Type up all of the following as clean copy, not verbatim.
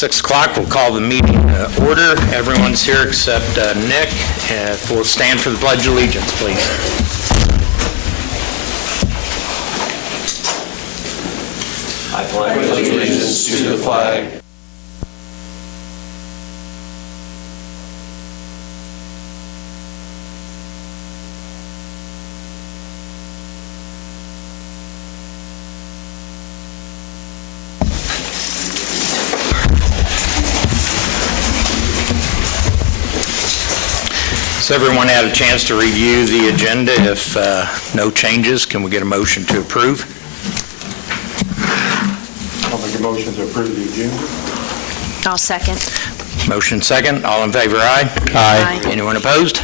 6 o'clock, we'll call the meeting to order. Everyone's here except Nick. If we'll stand for the Pledge of Allegiance, please. I pledge allegiance to the flag Has everyone had a chance to review the agenda? If no changes, can we get a motion to approve? I'll make a motion to approve the agenda. I'll second. Motion second. All in favor, aye? Aye. Anyone opposed?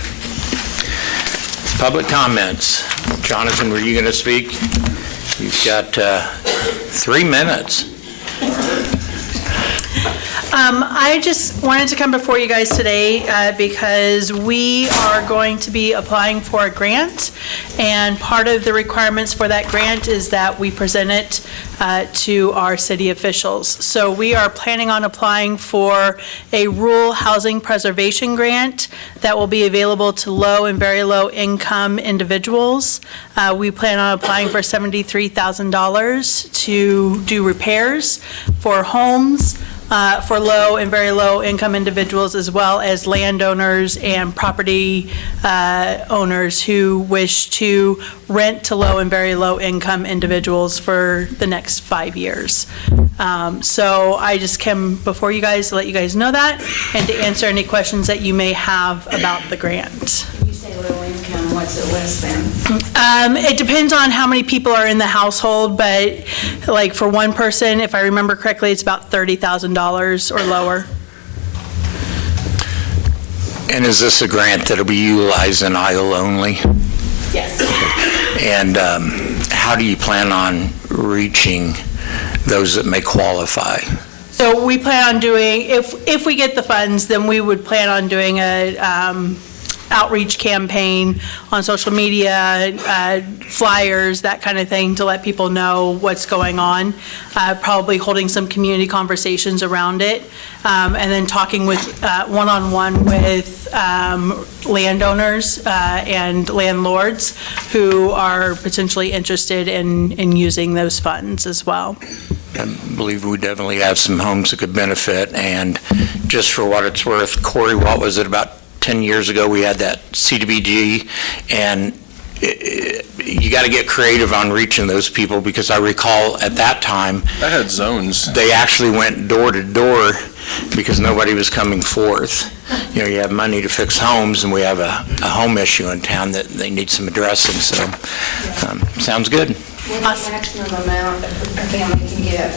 Public comments. Jonathan, were you going to speak? You've got 3 minutes. I just wanted to come before you guys today because we are going to be applying for a grant, and part of the requirements for that grant is that we present it to our city officials. So we are planning on applying for a rural housing preservation grant that will be available to low and very low income individuals. We plan on applying for $73,000 to do repairs for homes, for low and very low income individuals, as well as landowners and property owners who wish to rent to low and very low income individuals for the next 5 years. So I just came before you guys to let you guys know that and to answer any questions that you may have about the grant. You say low income, what's it less than? It depends on how many people are in the household, but like for one person, if I remember correctly, it's about $30,000 or lower. And is this a grant that will be utilized in Iola only? Yes. And how do you plan on reaching those that may qualify? So we plan on doing, if we get the funds, then we would plan on doing a outreach campaign on social media, flyers, that kind of thing, to let people know what's going on, probably holding some community conversations around it, and then talking with one-on-one with landowners and landlords who are potentially interested in using those funds as well. I believe we definitely have some homes that could benefit, and just for what it's worth, Corey, what was it, about 10 years ago we had that CDBG, and you got to get creative on reaching those people, because I recall at that time I had zones. they actually went door to door because nobody was coming forth. You know, you have money to fix homes, and we have a home issue in town that they need some addressing, so sounds good. What's the maximum amount a family can get?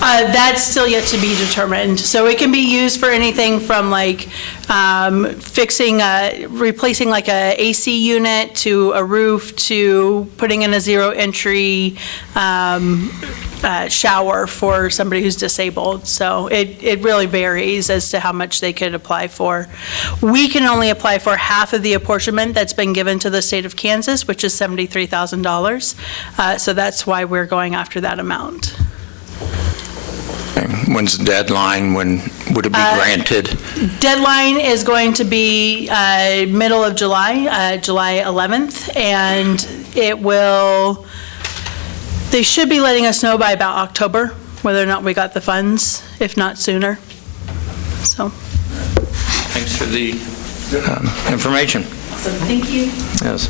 That's still yet to be determined. So it can be used for anything from like replacing like a AC unit, to a roof, to putting in a zero entry shower for somebody who's disabled. So it really varies as to how much they could apply for. We can only apply for half of the apportionment that's been given to the state of Kansas, which is $73,000. So that's why we're going after that amount. When's the deadline? When would it be granted? Deadline is going to be middle of July, July 11th, and they should be letting us know by about October whether or not we got the funds, if not sooner. So. Thanks for the information. Awesome, thank you. Yes.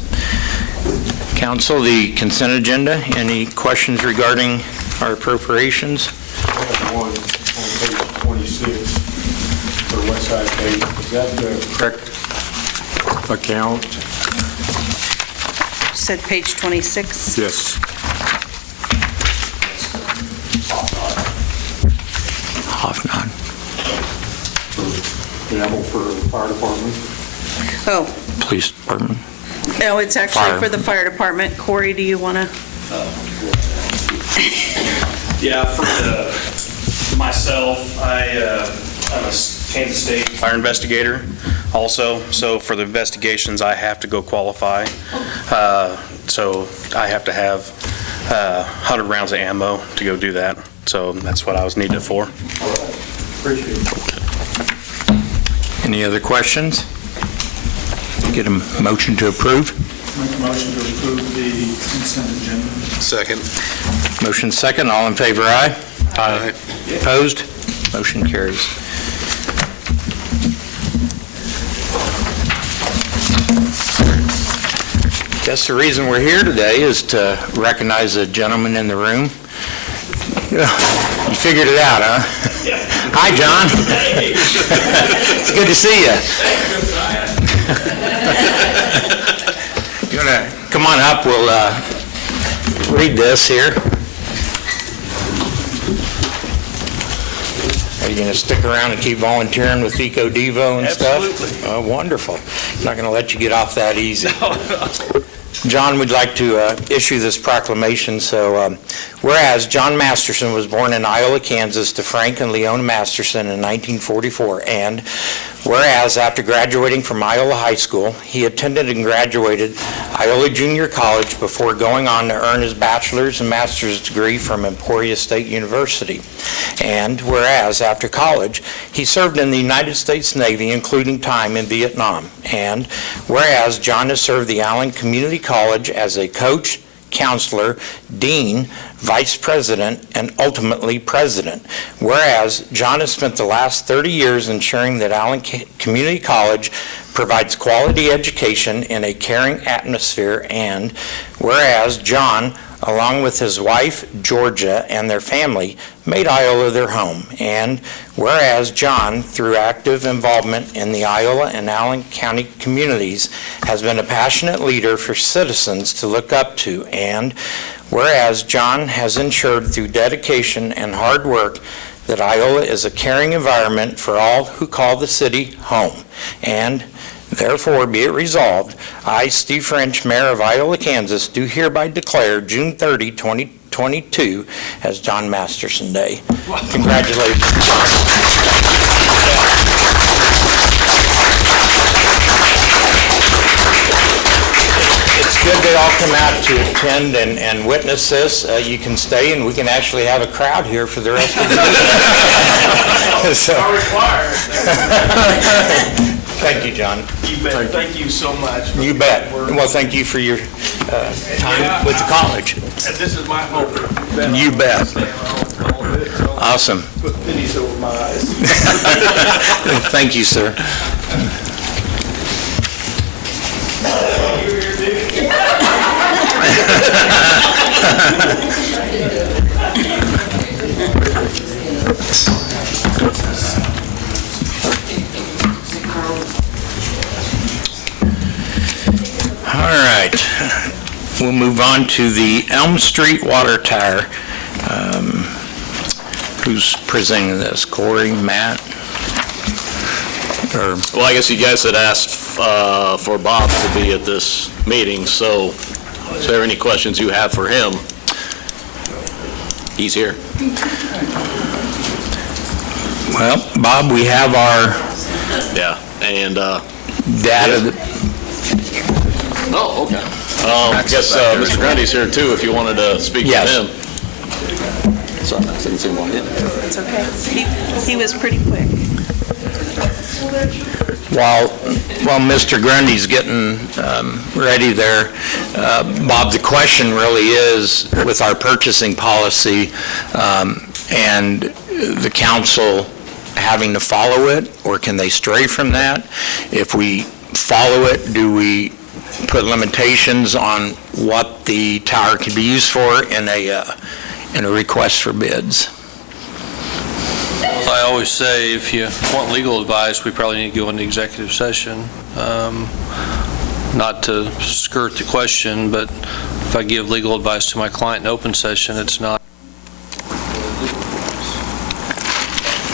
Council, the consent agenda, any questions regarding our appropriations? I have one on page 26 for West Side page. Is that the correct account? Said page 26. Yes. Hoffman. Gamble for the fire department? Oh, Police Department. no, it's actually Fire. for the fire department. Corey, do you want to? Yeah, for myself, I'm a Kansas State fire investigator also, so for the investigations, I have to go qualify. So I have to have 100 rounds of ammo to go do that, so that's what I was needed for. Appreciate it. Any other questions? Get a motion to approve? Make a motion to approve the consent agenda. Second. Motion second, all in favor, aye? Aye. Opposed? Motion carries. Guess the reason we're here today is to recognize a gentleman in the room. You figured it out, huh? Hi, John. It's good to see you. You want to come on up? We'll read this here. Are you going to stick around and keep volunteering with Eco Devo and stuff? Absolutely. Oh, wonderful. Not going to let you get off that easy. John, we'd like to issue this proclamation. So, whereas John Masterson was born in Iola, Kansas to Frank and Leona Masterson in 1944, and whereas after graduating from Iola High School, he attended and graduated Iola Junior College before going on to earn his bachelor's and master's degree from Emporia State University. And whereas after college, he served in the United States Navy, including time in Vietnam. And whereas John has served the Allen Community College as a coach, counselor, dean, vice president, and ultimately president. Whereas John has spent the last 30 years ensuring that Allen Community College provides quality education in a caring atmosphere, and whereas John, along with his wife, Georgia, and their family, made Iola their home, and whereas John, through active involvement in the Iola and Allen County communities, has been a passionate leader for citizens to look up to, and whereas John has ensured through dedication and hard work that Iola is a caring environment for all who call the city home, and therefore, be it resolved, I, Steve French, Mayor of Iola, Kansas, do hereby declare June 30, 2022 as John Masterson Day. Congratulations, John. It's good they all come out to attend and witness this. You can stay, and we can actually have a crowd here for the rest of the meeting. So, thank you, John. You bet. Thank you so much. You bet. Well, thank you for your time with the college. And this is my home. You bet. Awesome. Put pennies over my eyes. Thank you, sir. All right, we'll move on to the Elm Street water tower. Who's presenting this? Corey, Matt? Or Well, I guess you guys had asked for Bob to be at this meeting, so is there any questions you have for him? He's here. well, Bob, we have our Yeah, and, data. oh, okay. I guess Mr. Grundy's here too, if you wanted to speak to Yes. him. Sorry, I didn't see one. It's okay. He was pretty quick. While Mr. Grundy's getting ready there, Bob, the question really is, with our purchasing policy and the council having to follow it, or can they stray from that? If we follow it, do we put limitations on what the tower can be used for in a request for bids? I always say, if you want legal advice, we probably need to go into executive session. Not to skirt the question, but if I give legal advice to my client in open session, it's not.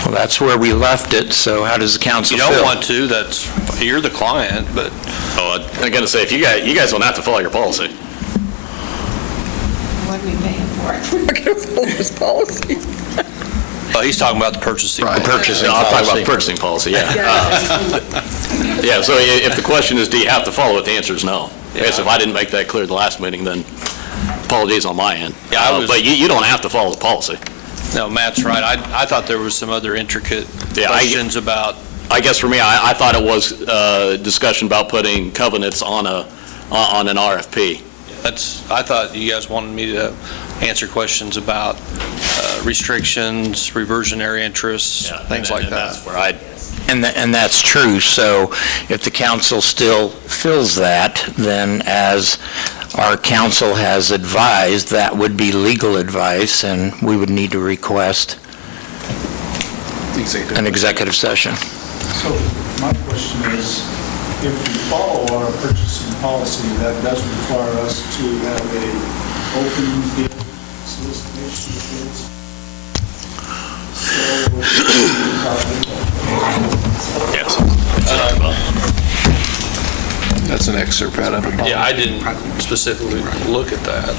Well, that's where we left it, so how does the council You feel? don't want to, you're the client, but Oh, I gotta say, if you guys don't have to follow your policy. What are we paying for it? he's talking about the purchasing. The purchasing No, I'm talking about policy. the purchasing policy, yeah. Yeah, so if the question is, do you have to follow it, the answer is no. I guess if I didn't make that clear the last meeting, then apologies on my end. Yeah, But you don't have to follow the policy. No, Matt's right. I thought there was some other intricate Yeah, questions about, I guess for me, I thought it was discussion about putting covenants on an RFP. I thought you guys wanted me to answer questions about restrictions, reversionary interests, things like that. That's where And that's true, so if the council still feels that, then as our council has advised, that would be legal advice, and we would need to request an executive session. So my question is, if we follow our purchasing policy, that does require us to have a open bid solicitation of bids. Yes. That's an excerpt out of it. Yeah, I didn't specifically look at that.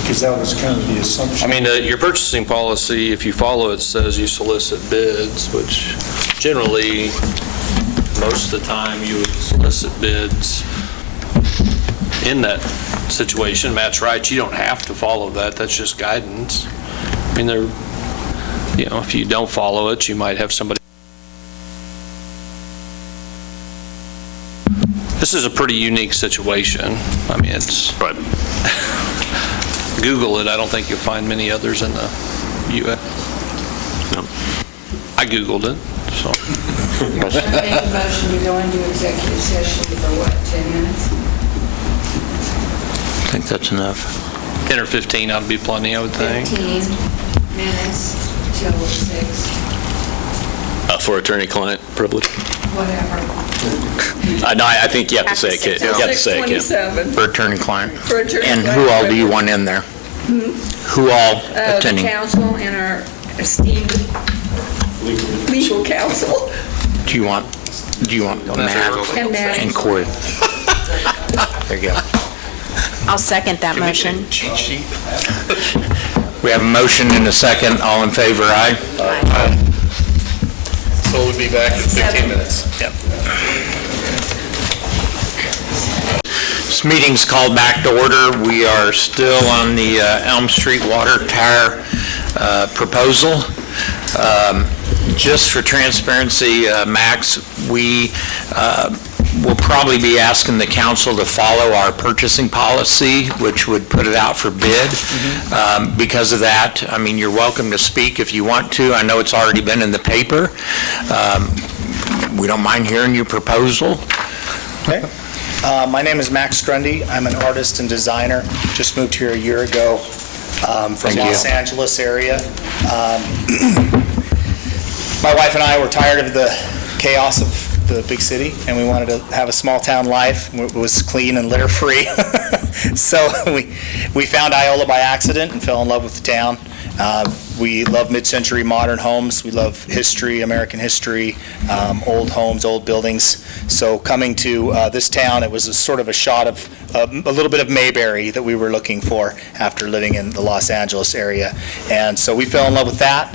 Because that was kind of the assumption. I mean, your purchasing policy, if you follow it, says you solicit bids, which generally, most of the time, you would solicit bids in that situation. Matt's right, you don't have to follow that, that's just guidance. I mean, if you don't follow it, you might have somebody. This is a pretty unique situation. I mean, it's. Right. Google it, I don't think you'll find many others in the U.S. No. I Googled it, so. I make a motion to go into executive session for what, 10 minutes? I think that's enough. 10 or 15 ought to be plenty, I would think. 15 minutes till 6, For attorney-client privilege. whatever. No, I think you have to say it, Kim. You have to say it, Kim. 6:27 For attorney-client. for attorney-client. And who all do you want in there? Who all attending? The council and our esteemed legal counsel. Do you want Matt And Matt. and Corey? There you go. I'll second that motion. We have a motion and a second. All in favor, aye? So we'll be back in 15 minutes. Yep. This meeting's called back to order. We are still on the Elm Street water tower proposal. Just for transparency, Max, we will probably be asking the council to follow our purchasing policy, which would put it out for bid. Because of that, I mean, you're welcome to speak if you want to. I know it's already been in the paper. We don't mind hearing your proposal. Okay. My name is Max Grundy. I'm an artist and designer. Just moved here a year ago from Los Angeles area. My wife and I were tired of the chaos of the big city, and we wanted to have a small town life. It was clean and litter free. So we found Iola by accident and fell in love with the town. We love mid-century modern homes. We love history, American history, old homes, old buildings. So coming to this town, it was sort of a shot of a little bit of Mayberry that we were looking for after living in the Los Angeles area. And so we fell in love with that.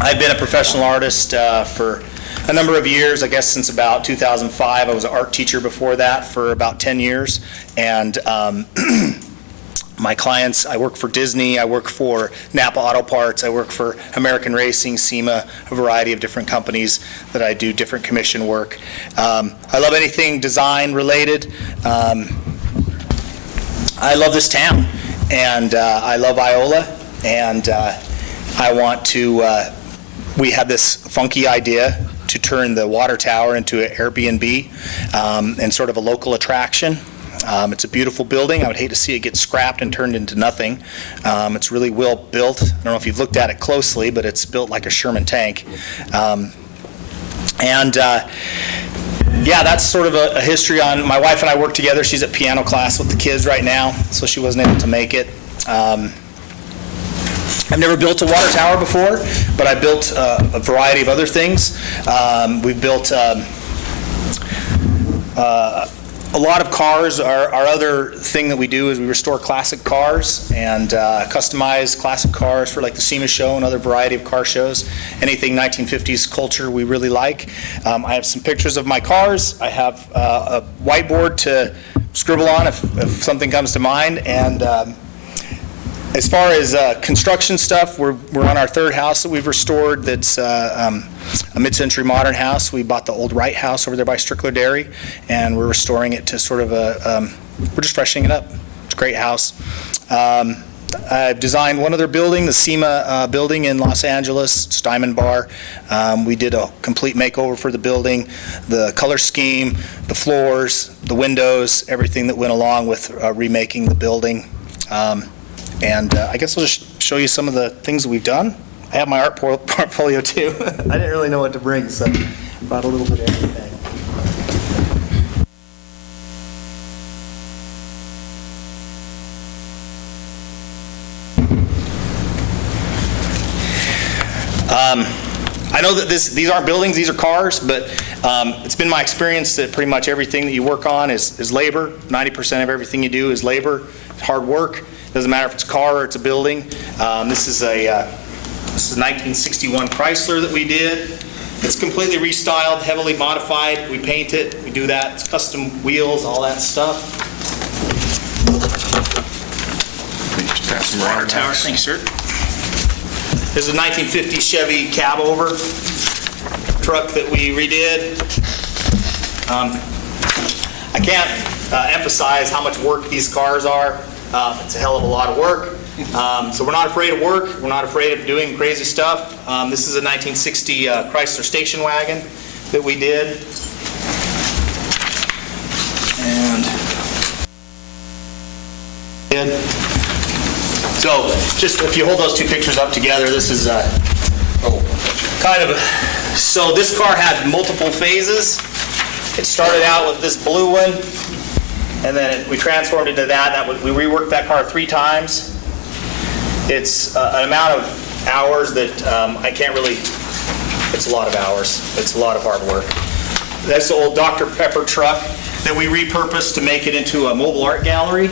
I've been a professional artist for a number of years, I guess since about 2005. I was an art teacher before that for about 10 years. And my clients, I work for Disney, I work for Napa Auto Parts, I work for American Racing, SEMA, a variety of different companies that I do different commission work. I love anything design related. I love this town, and I love Iola, and I want to, we had this funky idea to turn the water tower into an Airbnb and sort of a local attraction. It's a beautiful building. I would hate to see it get scrapped and turned into nothing. It's really well built. I don't know if you've looked at it closely, but it's built like a Sherman tank. Yeah, that's sort of a history on, my wife and I work together. She's at piano class with the kids right now, so she wasn't able to make it. I've never built a water tower before, but I built a variety of other things. We've built a lot of cars. Our other thing that we do is we restore classic cars and customize classic cars for like the SEMA show and other variety of car shows. Anything 1950s culture we really like. I have some pictures of my cars. I have a whiteboard to scribble on if something comes to mind. And as far as construction stuff, we're on our third house that we've restored that's a mid-century modern house. We bought the old Wright house over there by Strickler Dairy, and we're restoring it to sort of we're just freshening it up. It's a great house. I've designed one other building, the SEMA building in Los Angeles, it's Diamond Bar. We did a complete makeover for the building, the color scheme, the floors, the windows, everything that went along with remaking the building. And I guess I'll just show you some of the things that we've done. I have my art portfolio too. I didn't really know what to bring, so I brought a little bit of everything. I know that these aren't buildings, these are cars, but it's been my experience that pretty much everything that you work on is labor. 90% of everything you do is labor, hard work. Doesn't matter if it's a car or it's a building. This is a 1961 Chrysler that we did. It's completely restyled, heavily modified. We paint it, we do that. It's custom wheels, all that stuff. Water tower, thank you, sir. This is a 1950 Chevy cab-over truck that we redid. I can't emphasize how much work these cars are. It's a hell of a lot of work. So we're not afraid of work. We're not afraid of doing crazy stuff. This is a 1960 Chrysler station wagon that we did. So just if you hold those two pictures up together, this is kind of so this car had multiple phases. It started out with this blue one, and then we transformed into that. We reworked that car 3 times. It's an amount of hours that I can't really, it's a lot of hours. It's a lot of hard work. That's the old Dr. Pepper truck that we repurposed to make it into a mobile art gallery.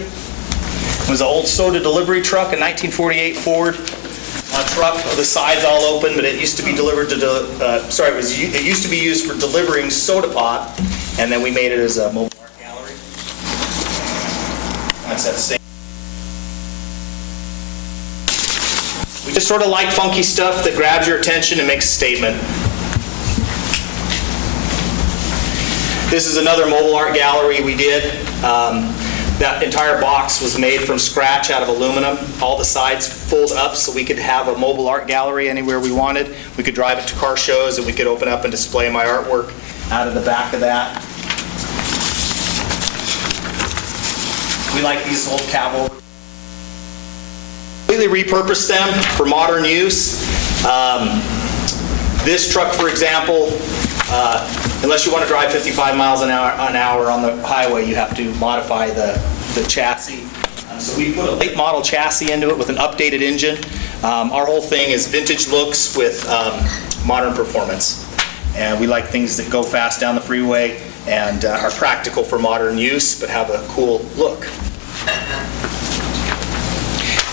It was an old soda delivery truck, a 1948 Ford truck. The sides all open, but it used to be delivered to, it used to be used for delivering soda pop, and then we made it as a mobile art gallery. That's that same. We just sort of like funky stuff that grabs your attention and makes a statement. This is another mobile art gallery we did. That entire box was made from scratch out of aluminum. All the sides fold up so we could have a mobile art gallery anywhere we wanted. We could drive it to car shows, and we could open up and display my artwork out of the back of that. We like these old cab. Completely repurposed them for modern use. This truck, for example, unless you want to drive 55 miles an hour on the highway, you have to modify the chassis. So we put a late model chassis into it with an updated engine. Our whole thing is vintage looks with modern performance. And we like things that go fast down the freeway and are practical for modern use, but have a cool look.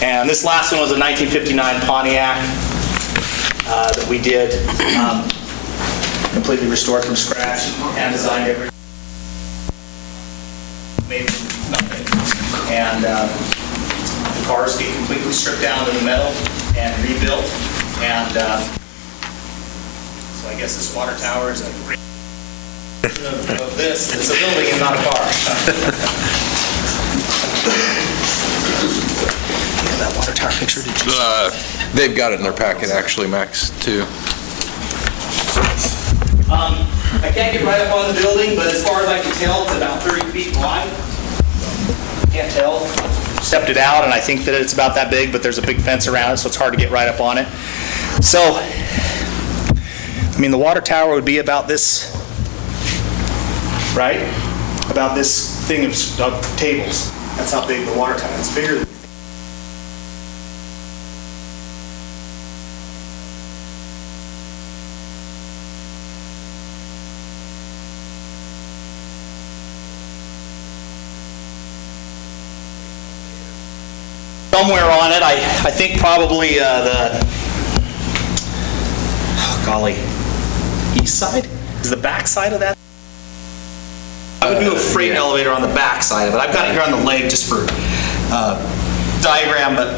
And this last one was a 1959 Pontiac that we did. Completely restored from scratch and designed everything. Made from nothing. And the cars get completely stripped down to the metal and rebuilt. And so I guess this water tower is a great of this. It's a building and not a car. That water tower picture, did you see? They've got it in their packet, actually, Max, too. I can't get right up on the building, but as far as I can tell, it's about 30 feet wide. Can't tell. Stepped it out, and I think that it's about that big, but there's a big fence around it, so it's hard to get right up on it. So, I mean, the water tower would be about this, right? About this thing of tables. That's how big the water tower is. It's bigger than somewhere on it, I think probably east side? Is the back side of that? I would do a freight elevator on the back side of it. I've got it here on the leg just for diagram, but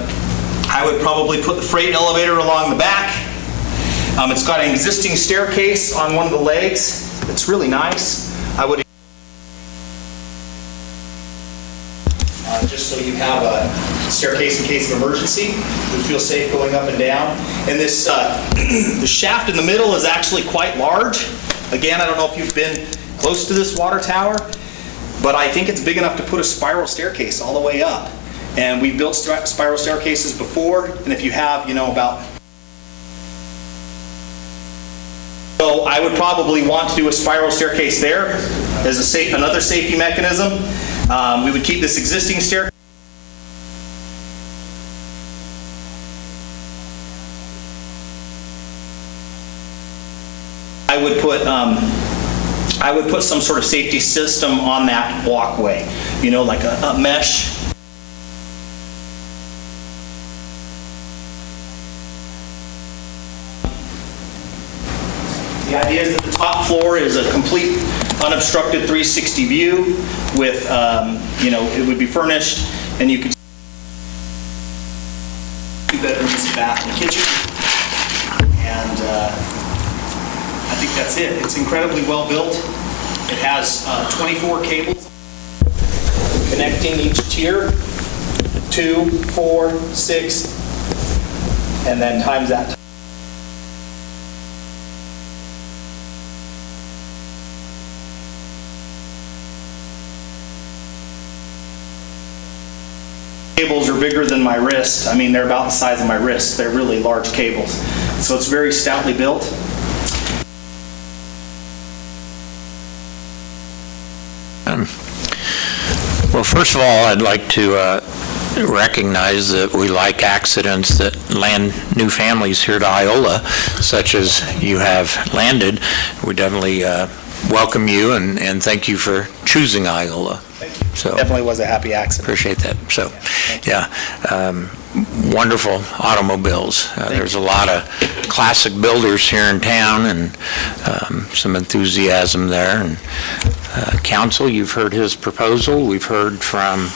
I would probably put the freight elevator along the back. It's got an existing staircase on one of the legs. It's really nice. I would just so you have a staircase in case of emergency. You feel safe going up and down. And this the shaft in the middle is actually quite large. Again, I don't know if you've been close to this water tower, but I think it's big enough to put a spiral staircase all the way up. And we built spiral staircases before, and if you have, about. So I would probably want to do a spiral staircase there as another safety mechanism. We would keep this existing staircase. I would put some sort of safety system on that walkway, like a mesh. The idea is that the top floor is a complete unobstructed 360 view with, it would be furnished, and you could see 2 bedrooms, bath, and kitchen. And I think that's it. It's incredibly well built. It has 24 cables connecting each tier, 2, 4, 6, and then times that. Cables are bigger than my wrist. I mean, they're about the size of my wrist. They're really large cables. So it's very stoutly built. Well, first of all, I'd like to recognize that we like accidents that land new families here to Iola, such as you have landed. We definitely welcome you and thank you for choosing Iola. So definitely was a happy accident. Appreciate that. So, yeah, wonderful automobiles. There's a lot of classic builders here in town, and some enthusiasm there. And council, you've heard his proposal. We've heard from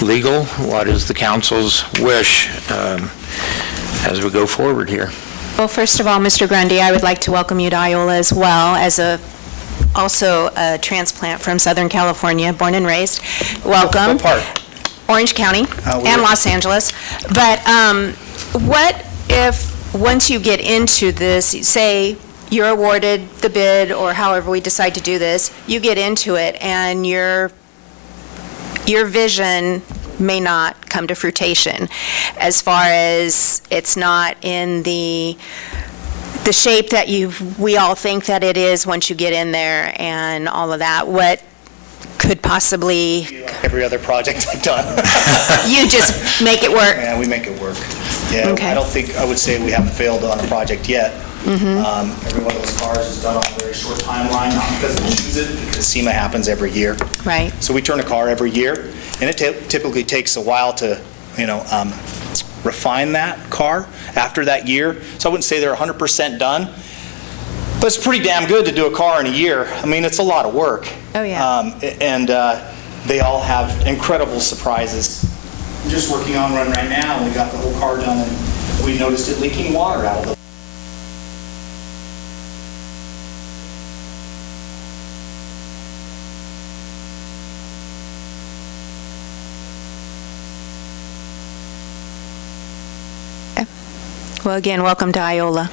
legal. What is the council's wish as we go forward here? Well, first of all, Mr. Grundy, I would like to welcome you to Iola as well, as also a transplant from Southern California, born and raised. Welcome. What part? Orange County and Los Angeles. But what if, once you get into this, say you're awarded the bid, or however we decide to do this, you get into it and your vision may not come to fruition, as far as it's not in the shape that we all think that it is once you get in there and all of that. What could possibly... Every other project I've done. You just make it work. Yeah, we make it work. Yeah, okay. I would say we haven't failed on a project yet. Every one of those cars is done on a very short timeline, not because we choose it, because SEMA happens every year. Right. So we turn a car every year, and it typically takes a while to, refine that car after that year. So I wouldn't say they're 100% done, but it's pretty damn good to do a car in a year. I mean, it's a lot of work. Oh, yeah. And they all have incredible surprises. I'm just working on one right now, and we got the whole car done, and we noticed it leaking water out of the Well, again, welcome to Iola.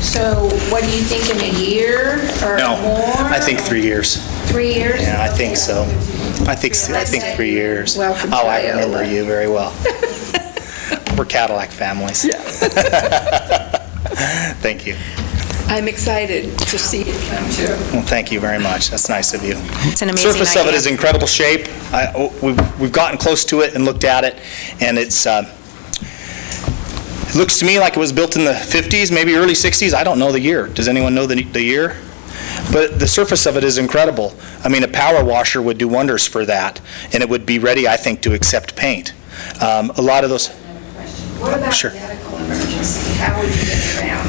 So what do you think, in a year or more? I think 3 years. 3 years? Yeah, I think so. I think 3 years. Welcome to I Iola. remember you very well. We're Cadillac families. Yeah. Thank you. I'm excited to see it come to. Well, thank you very much. That's nice of you. It's an amazing Surface of it idea. is in incredible shape. We've gotten close to it and looked at it, and it looks to me like it was built in the 50s, maybe early 60s. I don't know the year. Does anyone know the year? But the surface of it is incredible. I mean, a power washer would do wonders for that, and it would be ready, I think, to accept paint. A lot of those... What about Sure. medical emergency? How would you get around?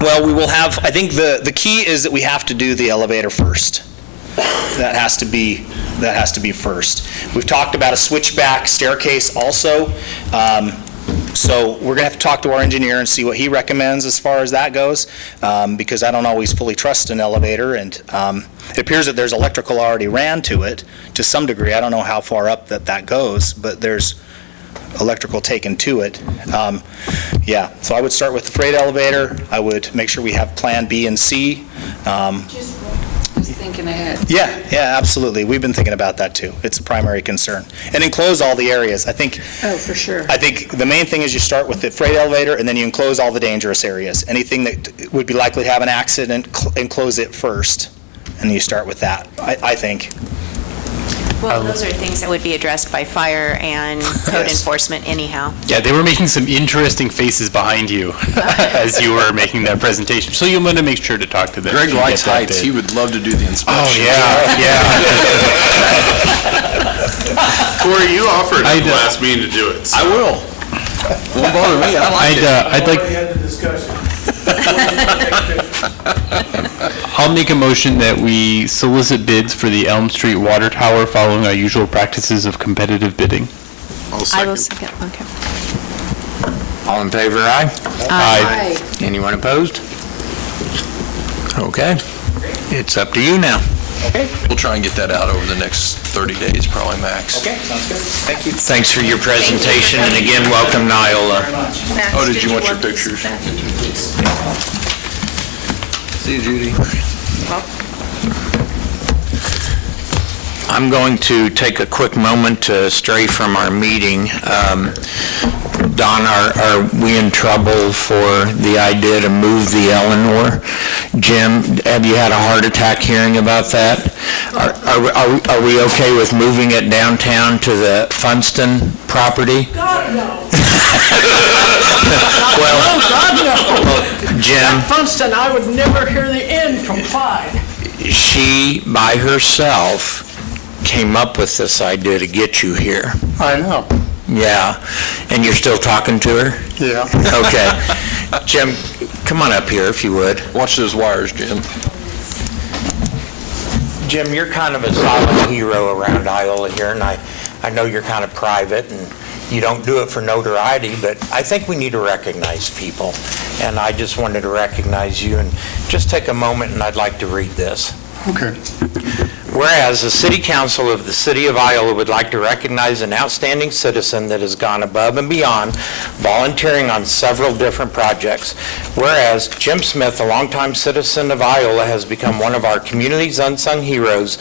Well, we will have, I think the key is that we have to do the elevator first. That has to be first. We've talked about a switchback staircase also. So we're going to have to talk to our engineer and see what he recommends as far as that goes, because I don't always fully trust an elevator, and it appears that there's electrical already ran to it to some degree. I don't know how far up that goes, but there's electrical taken to it. Yeah, so I would start with the freight elevator. I would make sure we have Plan B and C. Just thinking ahead. Yeah, absolutely. We've been thinking about that too. It's a primary concern. And enclose all the areas. Oh, for sure. I think the main thing is you start with the freight elevator and then you enclose all the dangerous areas. Anything that would be likely to have an accident, enclose it first. And you start with that, I think. Well, those are things that would be addressed by fire and code enforcement anyhow. Yeah, they were making some interesting faces behind you as you were making that presentation. So you want to make sure to talk to them. Greg likes heights. He would love to do the inspection. Oh, yeah. Corey, you offered at the last meeting to do it. I will. Won't bother me. I like it. I'd like. Already had the discussion. I'll make a motion that we solicit bids for the Elm Street Water Tower following our usual practices of competitive bidding. I will second, okay. All in favor, aye? Aye. Anyone opposed? Okay. It's up to you now. Okay. We'll try and get that out over the next 30 days, probably max. Okay, sounds good. Thank you. Thanks for your presentation, and again, welcome to Iola. Oh, did you want your pictures? See you, Judy. I'm going to take a quick moment to stray from our meeting. Don, are we in trouble for the idea to move the Eleanor? Jim, have you had a heart attack hearing about that? Are we okay with moving it downtown to the Funston property? God, no. Well, God, no. Jim, Funston, I would never hear the end complied. she, by herself, came up with this idea to get you here. I know. Yeah, and you're still talking to her? Yeah. Okay. Jim, come on up here if you would. Watch those wires, Jim. Jim, you're kind of a silent hero around Iola here, and I know you're kind of private, and you don't do it for notoriety, but I think we need to recognize people. And I just wanted to recognize you, and just take a moment, and I'd like to read this. Okay. Whereas the City Council of the City of Iola would like to recognize an outstanding citizen that has gone above and beyond, volunteering on several different projects. Whereas Jim Smith, a longtime citizen of Iola, has become one of our community's unsung heroes,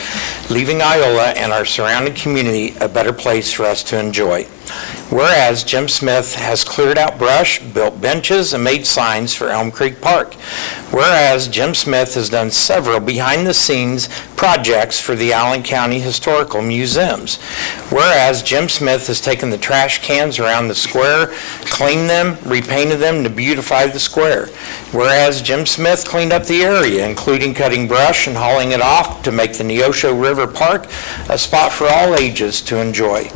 leaving Iola and our surrounding community a better place for us to enjoy. Whereas Jim Smith has cleared out brush, built benches, and made signs for Elm Creek Park. Whereas Jim Smith has done several behind-the-scenes projects for the Allen County Historical Museums. Whereas Jim Smith has taken the trash cans around the square, cleaned them, repainted them to beautify the square. Whereas Jim Smith cleaned up the area, including cutting brush and hauling it off to make the Neosho River Park a spot for all ages to enjoy.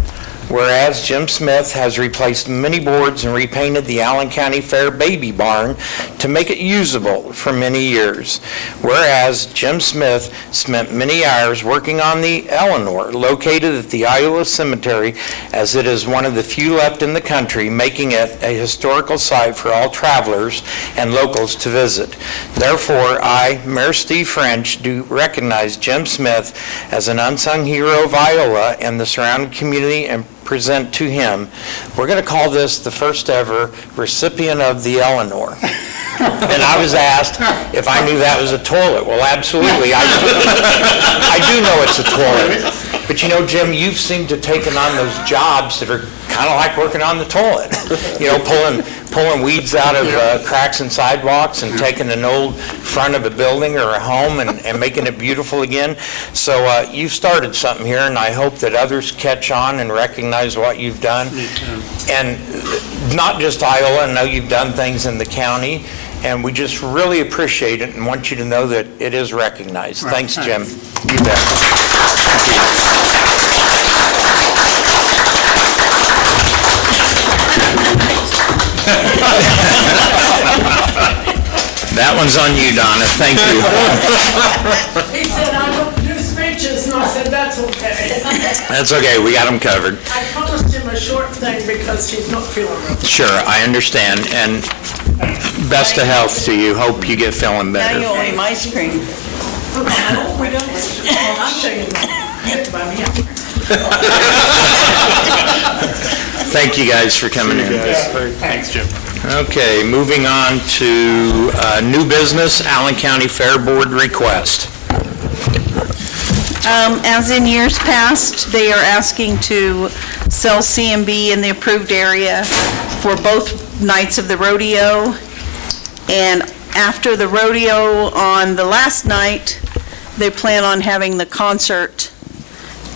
Whereas Jim Smith has replaced many boards and repainted the Allen County Fair Baby Barn to make it usable for many years. Whereas Jim Smith spent many hours working on the Eleanor, located at the Iola Cemetery, as it is one of the few left in the country, making it a historical site for all travelers and locals to visit. Therefore, I, Mayor Steve French, do recognize Jim Smith as an unsung hero of Iola and the surrounding community and present to him. We're going to call this the first ever recipient of the Eleanor. And I was asked if I knew that was a toilet. Well, absolutely. I do know it's a toilet. But you know, Jim, you've seemed to have taken on those jobs that are kind of like working on the toilet. You know, pulling weeds out of cracks and sidewalks and taking an old front of a building or a home and making it beautiful again. So you've started something here, and I hope that others catch on and recognize what you've done. And not just Iola, I know you've done things in the county, and we just really appreciate it and want you to know that it is recognized. Right. Thanks, Jim. You bet. Thank you. That one's on you, Donna. Thank you. He said, I don't do speeches. That's okay, we got them covered. I promised him a short thing because he's not feeling well. Sure, I understand, and best of health to you. Hope you get feeling Now better. you owe him ice cream. We don't, I'm taking it by me. Thank you guys for coming in. Thanks, Jim. Okay, moving on to new business, Allen County Fair Board request. As in years past, they are asking to sell CMB in the approved area for both nights of the rodeo. And after the rodeo on the last night, they plan on having the concert.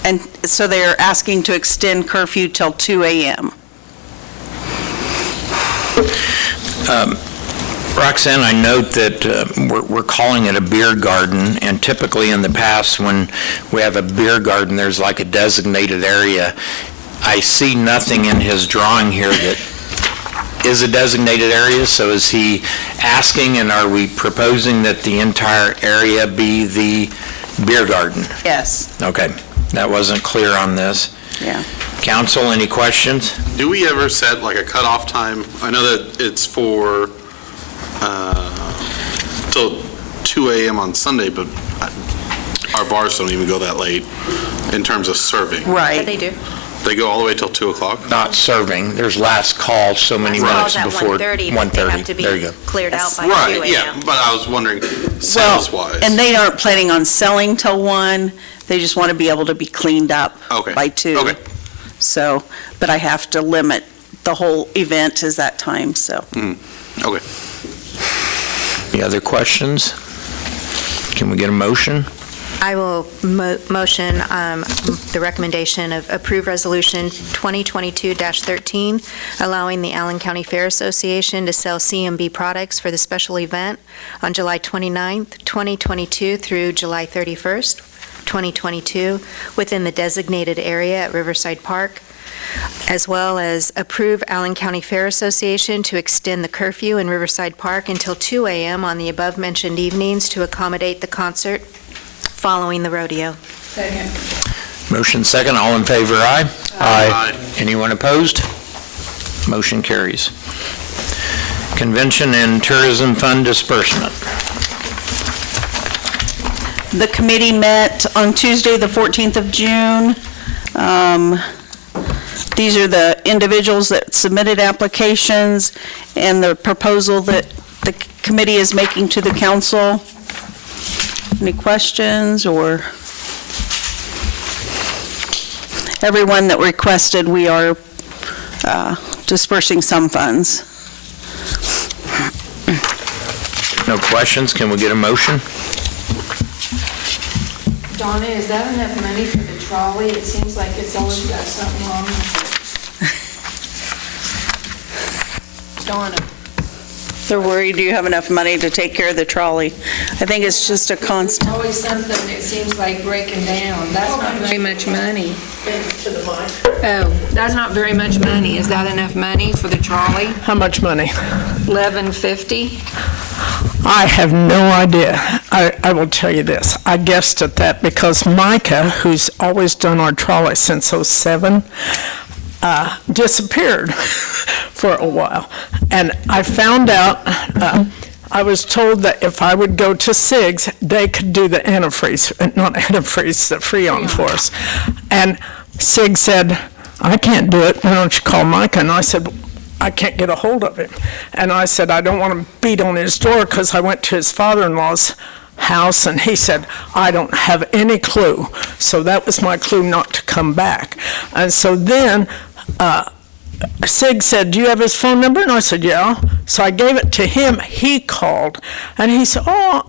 And so they are asking to extend curfew till 2 a.m. Roxanne, I note that we're calling it a beer garden, and typically in the past, when we have a beer garden, there's like a designated area. I see nothing in his drawing here that is a designated area, so is he asking, and are we proposing that the entire area be the beer garden? Yes. Okay, that wasn't clear on this. Yeah. Council, any questions? Do we ever set like a cutoff time? I know that it's for till 2 a.m. on Sunday, but our bars don't even go that late in terms of serving. Right. But they do. They go all the way till 2 o'clock? Not serving, there's last call so many minutes Calls at before 1:30, but they have to There you go. be cleared out by 2 Right, a.m. yeah, but I was wondering, Well, sales-wise. and they aren't planning on selling till 1. They just want to be able to be cleaned up Okay. by 2. Okay. So, but I have to limit the whole event is that time, so. Okay. Any other questions? Can we get a motion? I will motion the recommendation of approve Resolution 2022-13, allowing the Allen County Fair Association to sell CMB products for the special event on July 29th, 2022 through July 31st, 2022, within the designated area at Riverside Park, as well as approve Allen County Fair Association to extend the curfew in Riverside Park until 2 a.m. on the above-mentioned evenings to accommodate the concert following the rodeo. Second. Motion second, all in favor, aye? Aye. Anyone opposed? Motion carries. Convention and Tourism Fund disbursement. The committee met on Tuesday, the 14th of June. These are the individuals that submitted applications and the proposal that the committee is making to the council. Any questions, or? Everyone that requested, we are dispersing some funds. No questions, can we get a motion? Donna, is that enough money for the trolley? It seems like it's always got something wrong with it. Donna. They're worried you have enough money to take care of the trolley. I think it's just a constant. Always something that seems like breaking down. That's not very much money. Oh, that's not very much money. Is that enough money for the trolley? How much money? $11.50? I have no idea. I will tell you this. I guessed at that because Micah, who's always done our trolley since '07, disappeared for a while. And I found out, I was told that if I would go to SIG's, they could do the antifreeze, not antifreeze, the Freon for us. And SIG said, I can't do it, why don't you call Micah? And I said, I can't get a hold of him. And I said, I don't want to beat on his door because I went to his father-in-law's house and he said, I don't have any clue. So that was my clue not to come back. And so then Sig said, do you have his phone number? And I said, yeah. So I gave it to him. He called and he said, oh,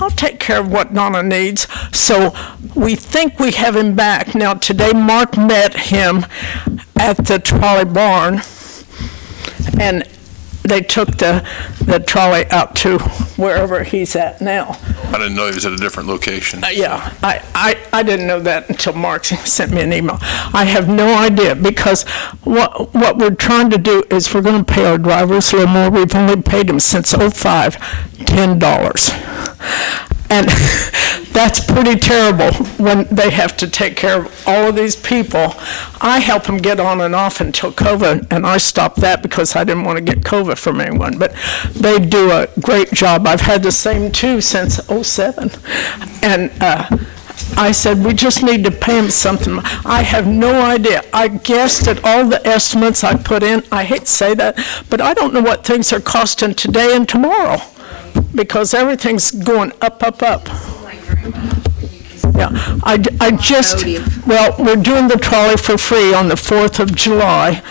I'll take care of what Donna needs. So we think we have him back. Now today Mark met him at the trolley barn and they took the trolley out to wherever he's at now. I didn't know he was at a different location. Yeah, I didn't know that until Mark sent me an email. I have no idea because what we're trying to do is we're going to pay our drivers a little more. We've only paid them since '05 $10. And that's pretty terrible when they have to take care of all of these people. I help them get on and off until COVID, and I stopped that because I didn't want to get COVID from anyone. But they do a great job. I've had the same two since '07. And I said, we just need to pay them something. I have no idea. I guessed at all the estimates I put in. I hate to say that, but I don't know what things are costing today and tomorrow, because everything's going up, up, up. Yeah, I just, well, we're doing the trolley for free on the 4th of July.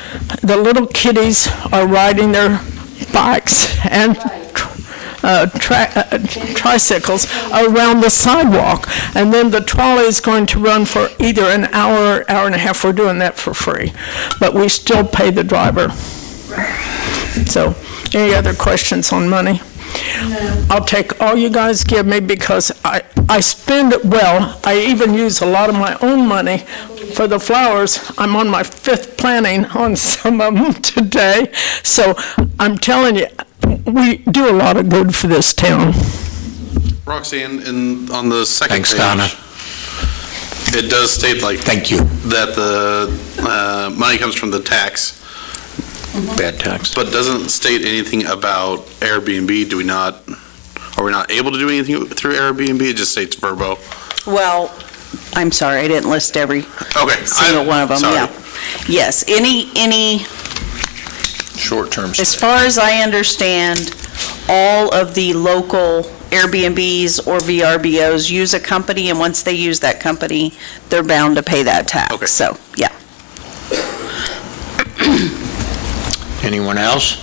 The little kiddies are riding their bikes and tricycles around the sidewalk, and then the trolley is going to run for either an hour, hour and a half. We're doing that for free, but we still pay the driver. So, any other questions on money? No. I'll take all you guys give me, because I spend it well. I even use a lot of my own money for the flowers. I'm on my 5th planting on some of them today. So I'm telling you, we do a lot of good for this town. Roxanne, on the second Thanks, page, Donna. it does state Thank you. that the money comes from the tax. Bad tax. But doesn't state anything about Airbnb. Are we not able to do anything through Airbnb? It just states Verbo. Well, I'm sorry, I didn't list every single one of them. Sorry. Yeah. Yes, any, Short-term as far as I understand, all of the local Airbnbs or VRBOs use a company, and once they use that company, they're bound to pay that tax. Okay. So, yeah. Anyone else?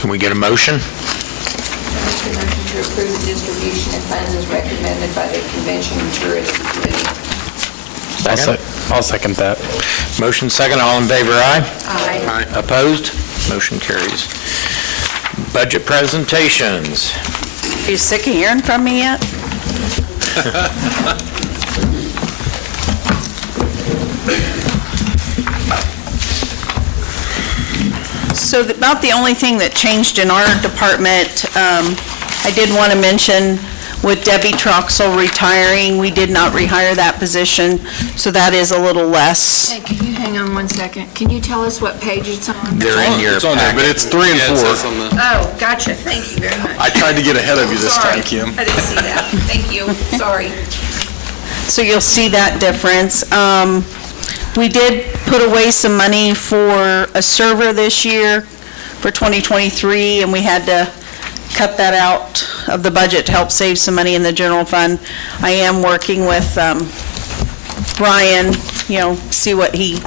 Can we get a motion? Motion to approve the distribution of funds as recommended by the Convention and Tourism Committee. Second? I'll second that. Motion second, all in favor, aye? Aye. Opposed? Motion carries. Budget presentations. Are you sick of hearing from me yet? So about the only thing that changed in our department, I did want to mention with Debbie Troxel retiring, we did not rehire that position, so that is a little less. Hey, can you hang on one second? Can you tell us what page it's on? They're in your It's on there, but packet. it's 3 and 4. Oh, gotcha. Thank you very much. I tried to get ahead of you this Sorry. time, Kim. I didn't see that. Thank you. Sorry. So you'll see that difference. We did put away some money for a server this year for 2023, and we had to cut that out of the budget to help save some money in the general fund. I am working with Ryan, see what he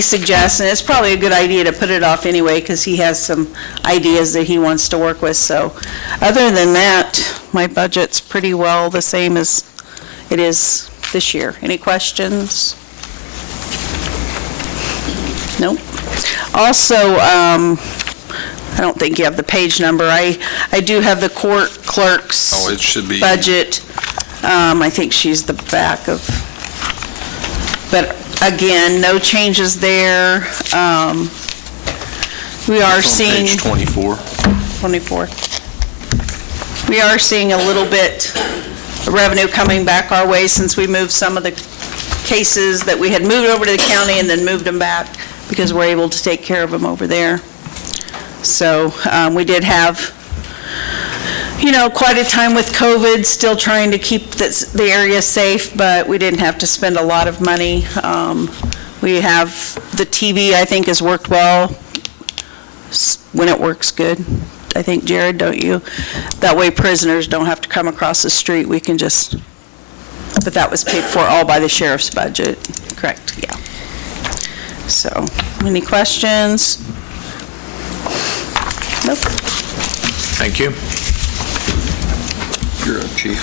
suggests, and it's probably a good idea to put it off anyway, because he has some ideas that he wants to work with. So other than that, my budget's pretty well the same as it is this year. Any questions? Nope. Also, I don't think you have the page number. I do have the court clerk's Oh, it should be. budget. I think she's the back of, but again, no changes there. We are It's on seeing. page 24. 24. We are seeing a little bit of revenue coming back our way since we moved some of the cases that we had moved over to the county and then moved them back, because we're able to take care of them over there. So we did have, quite a time with COVID, still trying to keep the area safe, but we didn't have to spend a lot of money. We have, the TV, I think, has worked well when it works good. I think, Jared, don't you? That way prisoners don't have to come across the street. We can just, but that was paid for all by the sheriff's budget, correct? Yeah. So, any questions? Nope. Thank you. You're up, Chief.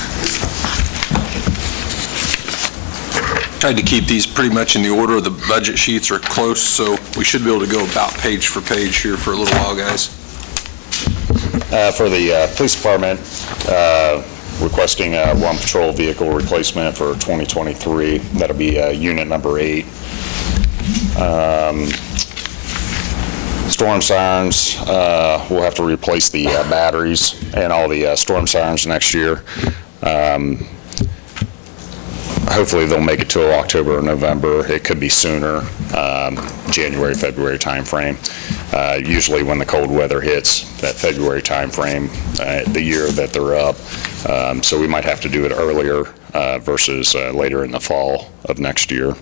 Tried to keep these pretty much in the order. The budget sheets are close, so we should be able to go about page for page here for a little while, guys. For the police department, requesting one patrol vehicle replacement for 2023. That'll be unit number 8. Storm sirens, we'll have to replace the batteries and all the storm sirens next year. Hopefully, they'll make it till October or November. It could be sooner, January, February timeframe. Usually when the cold weather hits, that February timeframe, the year that they're up. So we might have to do it earlier versus later in the fall of next year.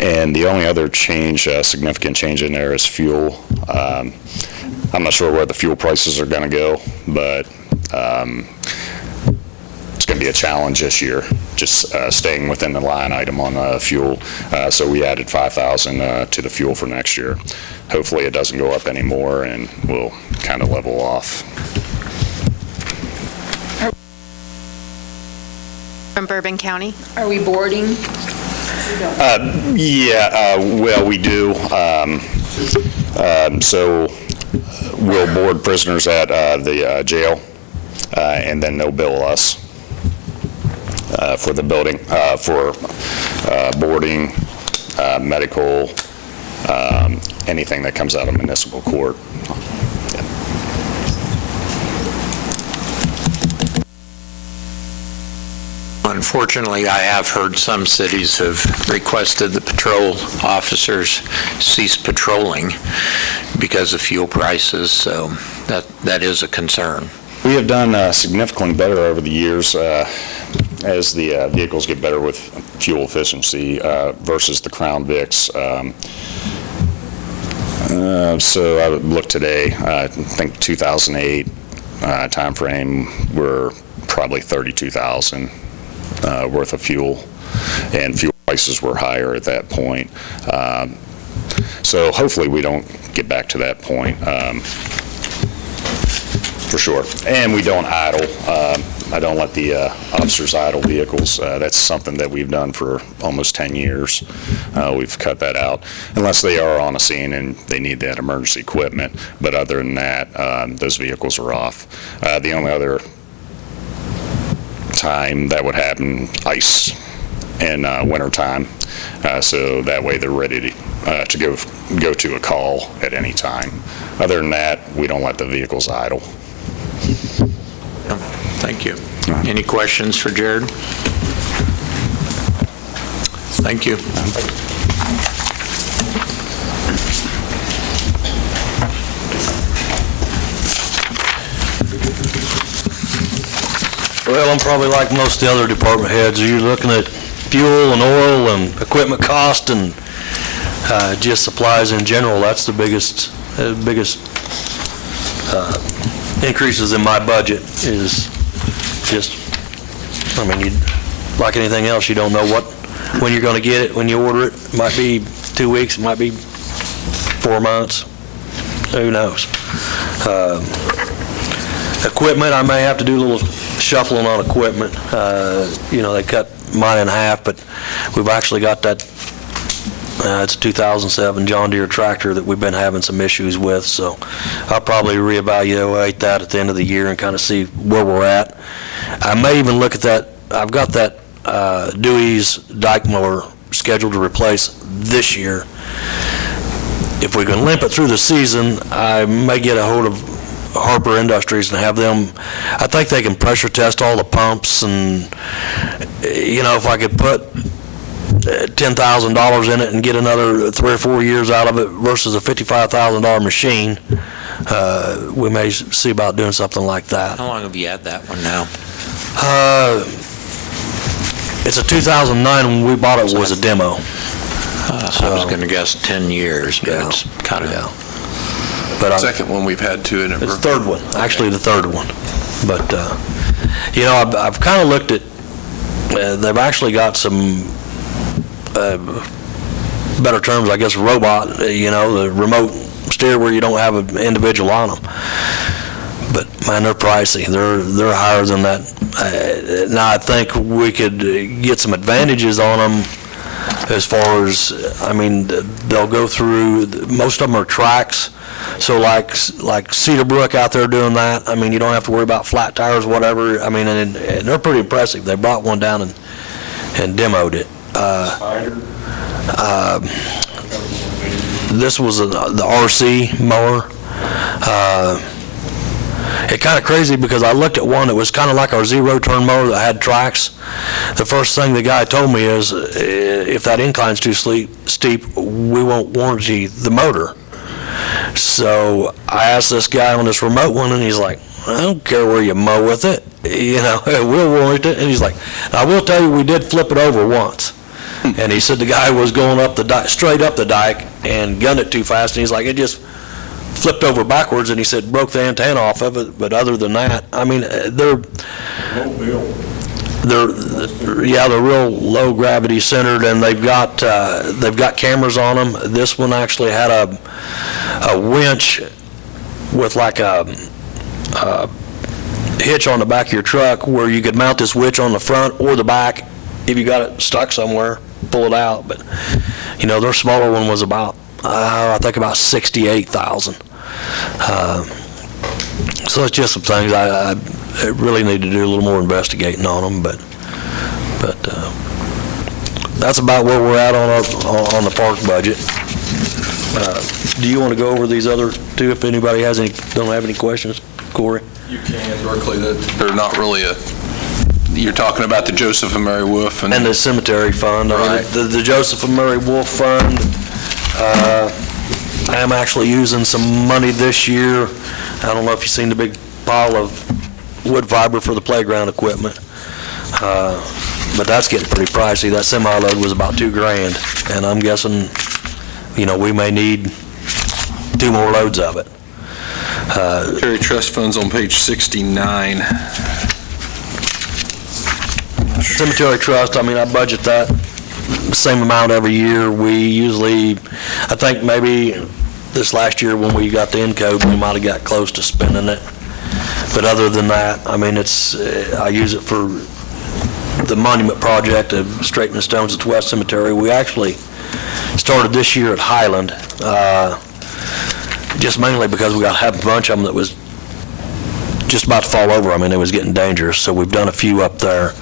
And the only other change, significant change in there is fuel. I'm not sure where the fuel prices are going to go, but it's going to be a challenge this year, just staying within the line item on fuel. So we added $5,000 to the fuel for next year. Hopefully it doesn't go up anymore and we'll kind of level off. From Bourbon County? Are we boarding? Well, we do. So we'll board prisoners at the jail, and then they'll bill us for the building, for boarding, medical, anything that comes out of municipal court. Unfortunately, I have heard some cities have requested the patrol officers cease patrolling because of fuel prices, so that is a concern. We have done significantly better over the years as the vehicles get better with fuel efficiency versus the Crown Vics. So I would look today, I think 2008 timeframe, we're probably 32,000 worth of fuel, and fuel prices were higher at that point. So hopefully we don't get back to that point, for sure. And we don't idle. I don't let the officers idle vehicles. That's something that we've done for almost 10 years. We've cut that out, unless they are on a scene and they need that emergency equipment. But other than that, those vehicles are off. The only other time that would happen, ice in winter time, so that way they're ready to go to a call at any time. Other than that, we don't let the vehicles idle. Thank you. Any questions for Jared? Thank you. Well, I'm probably like most of the other department heads. You're looking at fuel and oil and equipment cost and just supplies in general. That's the biggest increases in my budget is just, I mean, like anything else, you don't know when you're going to get it, when you order it. It might be 2 weeks, it might be 4 months. Who knows? Equipment, I may have to do a little shuffling on equipment. They cut mine in half, but we've actually got that, it's a 2007 John Deere tractor that we've been having some issues with, so I'll probably reevaluate that at the end of the year and kind of see where we're at. I may even look at that, I've got that Dewey's Dyke mower scheduled to replace this year. If we can limp it through the season, I may get a hold of Harper Industries and have them, I think they can pressure test all the pumps, and if I could put $10,000 in it and get another 3 or 4 years out of it versus a $55,000 machine, we may see about doing something like that. How long have you had that one now? It's a 2009. When we bought it was a demo. I was going to guess 10 years, but it's kind of... But second one we've had too. It's the third one, actually the third one. But, I've kind of looked at, they've actually got some better terms, I guess, robot, the remote steer where you don't have an individual on them. But, man, they're pricey. They're higher than that. Now, I think we could get some advantages on them as far as, they'll go through, most of them are tracks. So like Cedar Brook out there doing that, you don't have to worry about flat tires, whatever. And they're pretty impressive. They brought one down and demoed it. This was the RC mower. It's kind of crazy because I looked at one that was kind of like our zero-turn mower that had tracks. The first thing the guy told me is, if that incline's too steep, we won't warranty the motor. So I asked this guy on this remote one, and he's like, I don't care where you mow with it, we'll warrant it. And he's like, I will tell you, we did flip it over once. And he said the guy was going up the dike, straight up the dike, and gunned it too fast, and he's like, it just flipped over backwards, and he said broke the antenna off of it. But other than that, I mean, they're real low gravity centered, and they've got cameras on them. This one actually had a winch with like a hitch on the back of your truck where you could mount this winch on the front or the back if you got it stuck somewhere, pull it out. But their smaller one was about I think about 68,000. So it's just some things I really need to do a little more investigating on them, but that's about where we're at on the park budget. Do you want to go over these other two if anybody don't have any questions? Corey? You can directly, they're not really you're talking about the Joseph and Mary Wolf and the cemetery fund. Right. The Joseph and Mary Wolf fund, I am actually using some money this year. I don't know if you've seen the big pile of wood fiber for the playground equipment, but that's getting pretty pricey. That semi-load was about $2,000, and I'm guessing, we may need 2 more loads of it. Cemetery trust funds on page 69. Cemetery trust, I budget that the same amount every year. We usually, I think maybe this last year when we got the encode, we might have got close to spending it. But other than that, I use it for the monument project of straightening the stones at the West Cemetery. We actually started this year at Highland, just mainly because we got to have a bunch of them that was just about to fall over. It was getting dangerous, so we've done a few up there.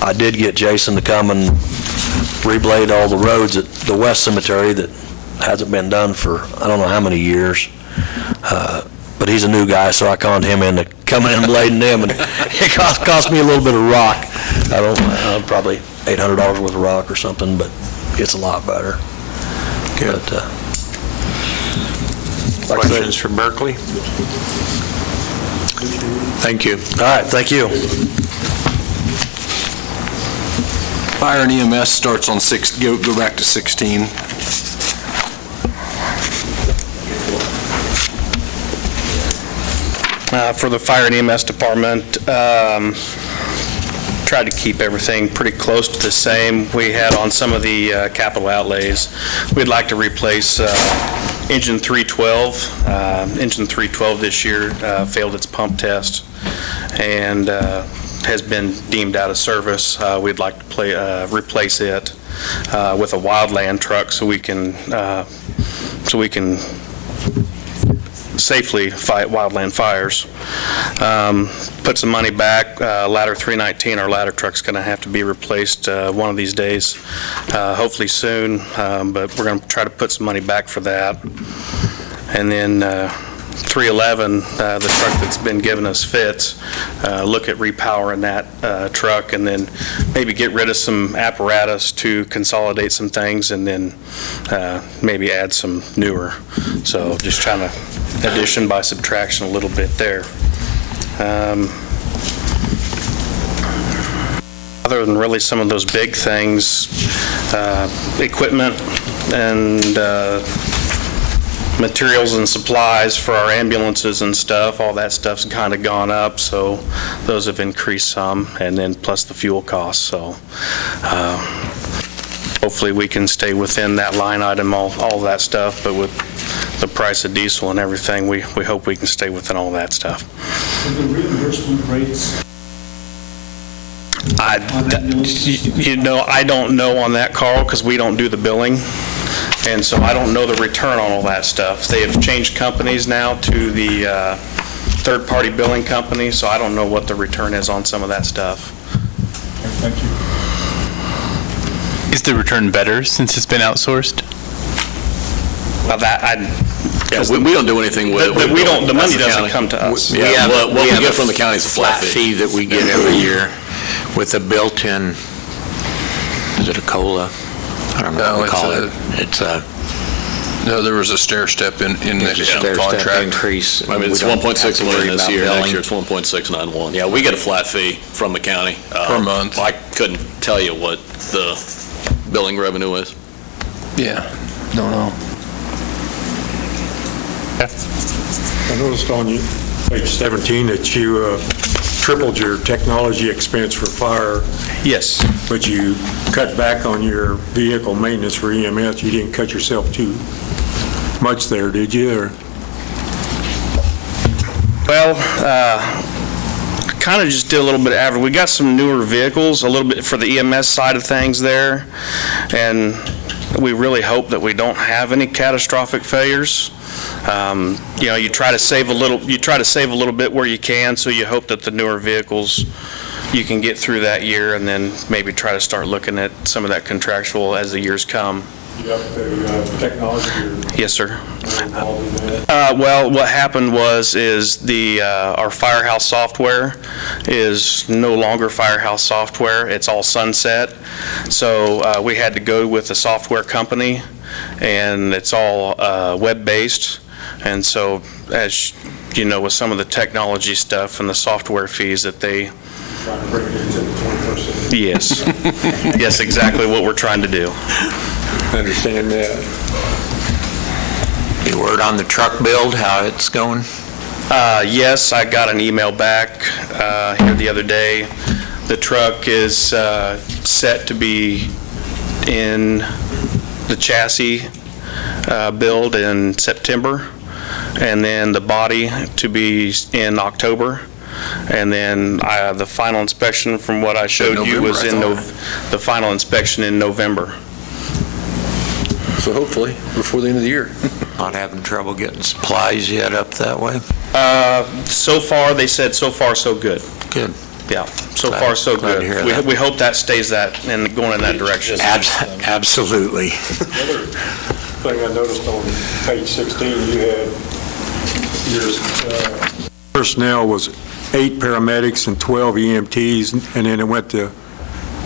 I did get Jason to come and reblade all the roads at the West Cemetery that hasn't been done for I don't know how many years. But he's a new guy, so I conned him into coming in and blading them, and it cost me a little bit of rock. I don't know, probably $800 worth of rock or something, but it's a lot better. Good. But, questions for Berkeley? Thank you. All right, thank you. Fire and EMS starts on go back to 16. For the fire and EMS department, tried to keep everything pretty close to the same. We had on some of the capital outlays, we'd like to replace engine 312. Engine 312 this year failed its pump test and has been deemed out of service. We'd like to replace it with a wildland truck so we can safely fight wildland fires. Put some money back. Ladder 319, our ladder truck's going to have to be replaced one of these days, hopefully soon, but we're going to try to put some money back for that. And then 311, the truck that's been giving us fits, look at repowering that truck and then maybe get rid of some apparatus to consolidate some things and then maybe add some newer. So just trying to addition by subtraction a little bit there. Other than really some of those big things, equipment and materials and supplies for our ambulances and stuff, all that stuff's kind of gone up, so those have increased some, and then plus the fuel costs. So hopefully we can stay within that line item, all that stuff, but with the price of diesel and everything, we hope we can stay within all that stuff. And the reimbursement rates? I don't know on that, Carl, because we don't do the billing, and so I don't know the return on all that stuff. They have changed companies now to the third-party billing company, so I don't know what the return is on some of that stuff. Thank you. Is the return better since it's been outsourced? Well, that we don't do anything with it. We don't, the money That's doesn't county. come to us. Yeah, what we get from the county is a flat fee that we get every year with a built-in, is it a COLA? I don't know what we call it. It's a... No, there was a stair step in the stair-step contract. increase. I mean, it's We don't have 1.6 to million worry this about year, next billing. year it's 1.691. Yeah, we get a flat fee from the county. Per month. I couldn't tell you what the billing revenue is. Yeah, don't know. I noticed on page 17 that you tripled your technology expense for fire, Yes. but you cut back on your vehicle maintenance for EMS. You didn't cut yourself too much there, did you? Or Well, kind of just did a little bit of average. We got some newer vehicles, a little bit for the EMS side of things there, and we really hope that we don't have any catastrophic failures. You try to save a little bit where you can, so you hope that the newer vehicles, you can get through that year and then maybe try to start looking at some of that contractual as the years come. you have the technology Yes, sir. involved in that? Well, what happened is our Firehouse software is no longer Firehouse software. It's all sunset. So we had to go with a software company, and it's all web-based. And so, as you know, with some of the technology stuff and the software fees that they... Trying to bring it into the 21st century. Yes. Yes, exactly what we're trying to do. Understand that. Any word on the truck build, how it's going? Yes, I got an email back here the other day. The truck is set to be in the chassis build in September, and then the body to be in October. And then the final inspection, from what I showed you, was the final inspection in November. So hopefully, before the end of the year. Not having trouble getting supplies yet up that way? So far, they said so far so good. Good. Yeah, so far so Glad to good. hear that. We hope that stays that and going in that direction. Absolutely. The other thing I noticed on page 16, you had your personnel was 8 paramedics and 12 EMTs, and then it went to,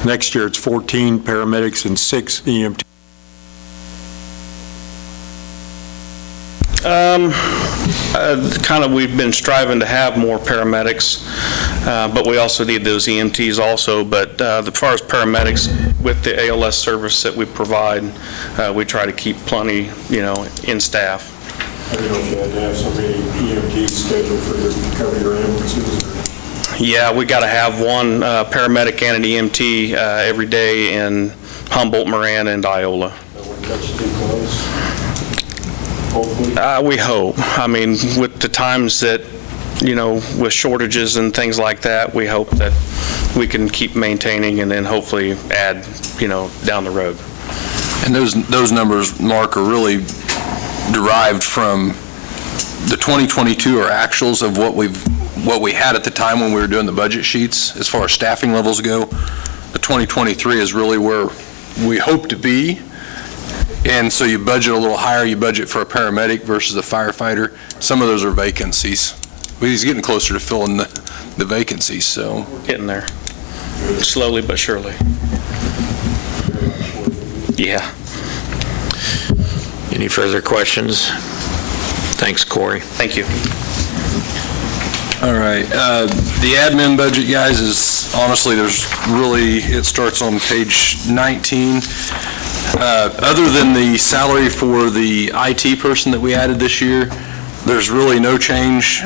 next year it's 14 paramedics and 6 EMTs. We've been striving to have more paramedics, but we also need those EMTs also. But as far as paramedics, with the ALS service that we provide, we try to keep plenty, in staff. I don't know if you had to have so many EMTs scheduled for your, cover your ambulances. Yeah, we got to have one paramedic and an EMT every day in Humboldt, Moran, and Iola. That wouldn't touch too close. Hopefully. We hope. I mean, with the times that, with shortages and things like that, we hope that we can keep maintaining and then hopefully add, down the road. And those numbers, Mark, are really derived from the 2022 are actuals of what we had at the time when we were doing the budget sheets as far as staffing levels go. The 2023 is really where we hope to be. And so you budget a little higher, you budget for a paramedic versus a firefighter. Some of those are vacancies. He's getting closer to filling the vacancies, so. We're getting there, slowly but surely. Yeah. Any further questions? Thanks, Corey. Thank you. All right, the admin budget, guys, is honestly, it starts on page 19. Other than the salary for the IT person that we added this year, there's really no change.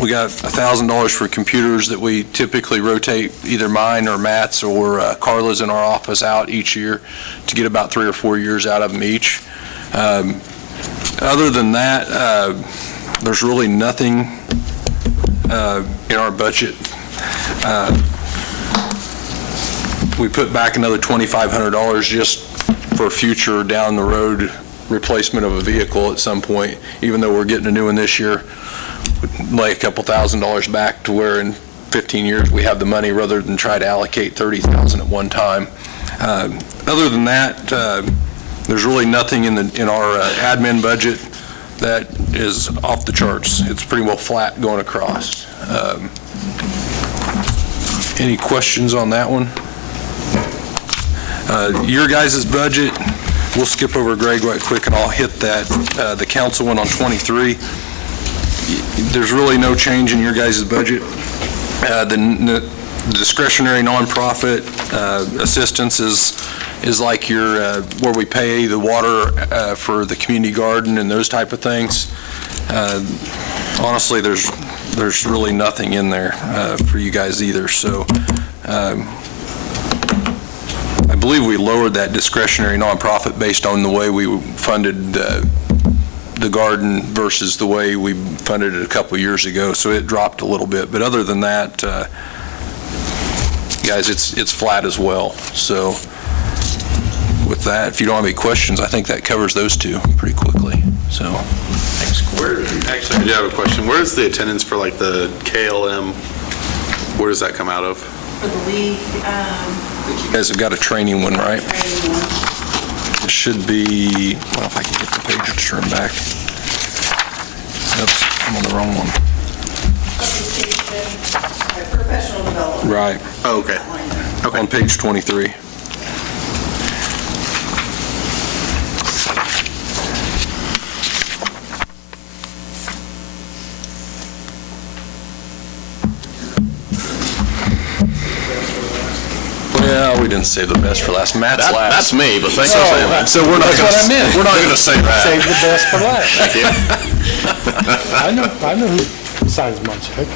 We got $1,000 for computers that we typically rotate either mine or Matt's or Carla's in our office out each year to get about 3 or 4 years out of them each. Other than that, there's really nothing in our budget. We put back another $2,500 just for future down the road replacement of a vehicle at some point, even though we're getting a new one this year. We'd lay a couple $1,000s back to where in 15 years we have the money rather than try to allocate $30,000 at one time. Other than that, there's really nothing in our admin budget that is off the charts. It's pretty well flat going across. Any questions on that one? Your guys' budget, we'll skip over Greg right quick and I'll hit that, the council one on 23. There's really no change in your guys' budget. The discretionary nonprofit assistance is like your, where we pay the water for the community garden and those type of things. Honestly, there's really nothing in there for you guys either. So I believe we lowered that discretionary nonprofit based on the way we funded the garden versus the way we funded it a couple years ago. So it dropped a little bit. But other than that, guys, it's flat as well. So with that, if you don't have any questions, I think that covers those two pretty quickly. So, thanks. Actually, I do have a question. Where is the attendance for like the KLM? Where does that come out of? For the league, You guys have got a training one, right? It should be, well, if I can get the page to turn back. Oops, I'm on the wrong one. professional development. Right. Oh, okay. Okay. On page 23. Well, we didn't save the best for last. Matt's last. That's me, but thanks for saying that. So we're not That's going what I meant. We're not going to say that. Save the best for last. Thank you. I know who signs my check.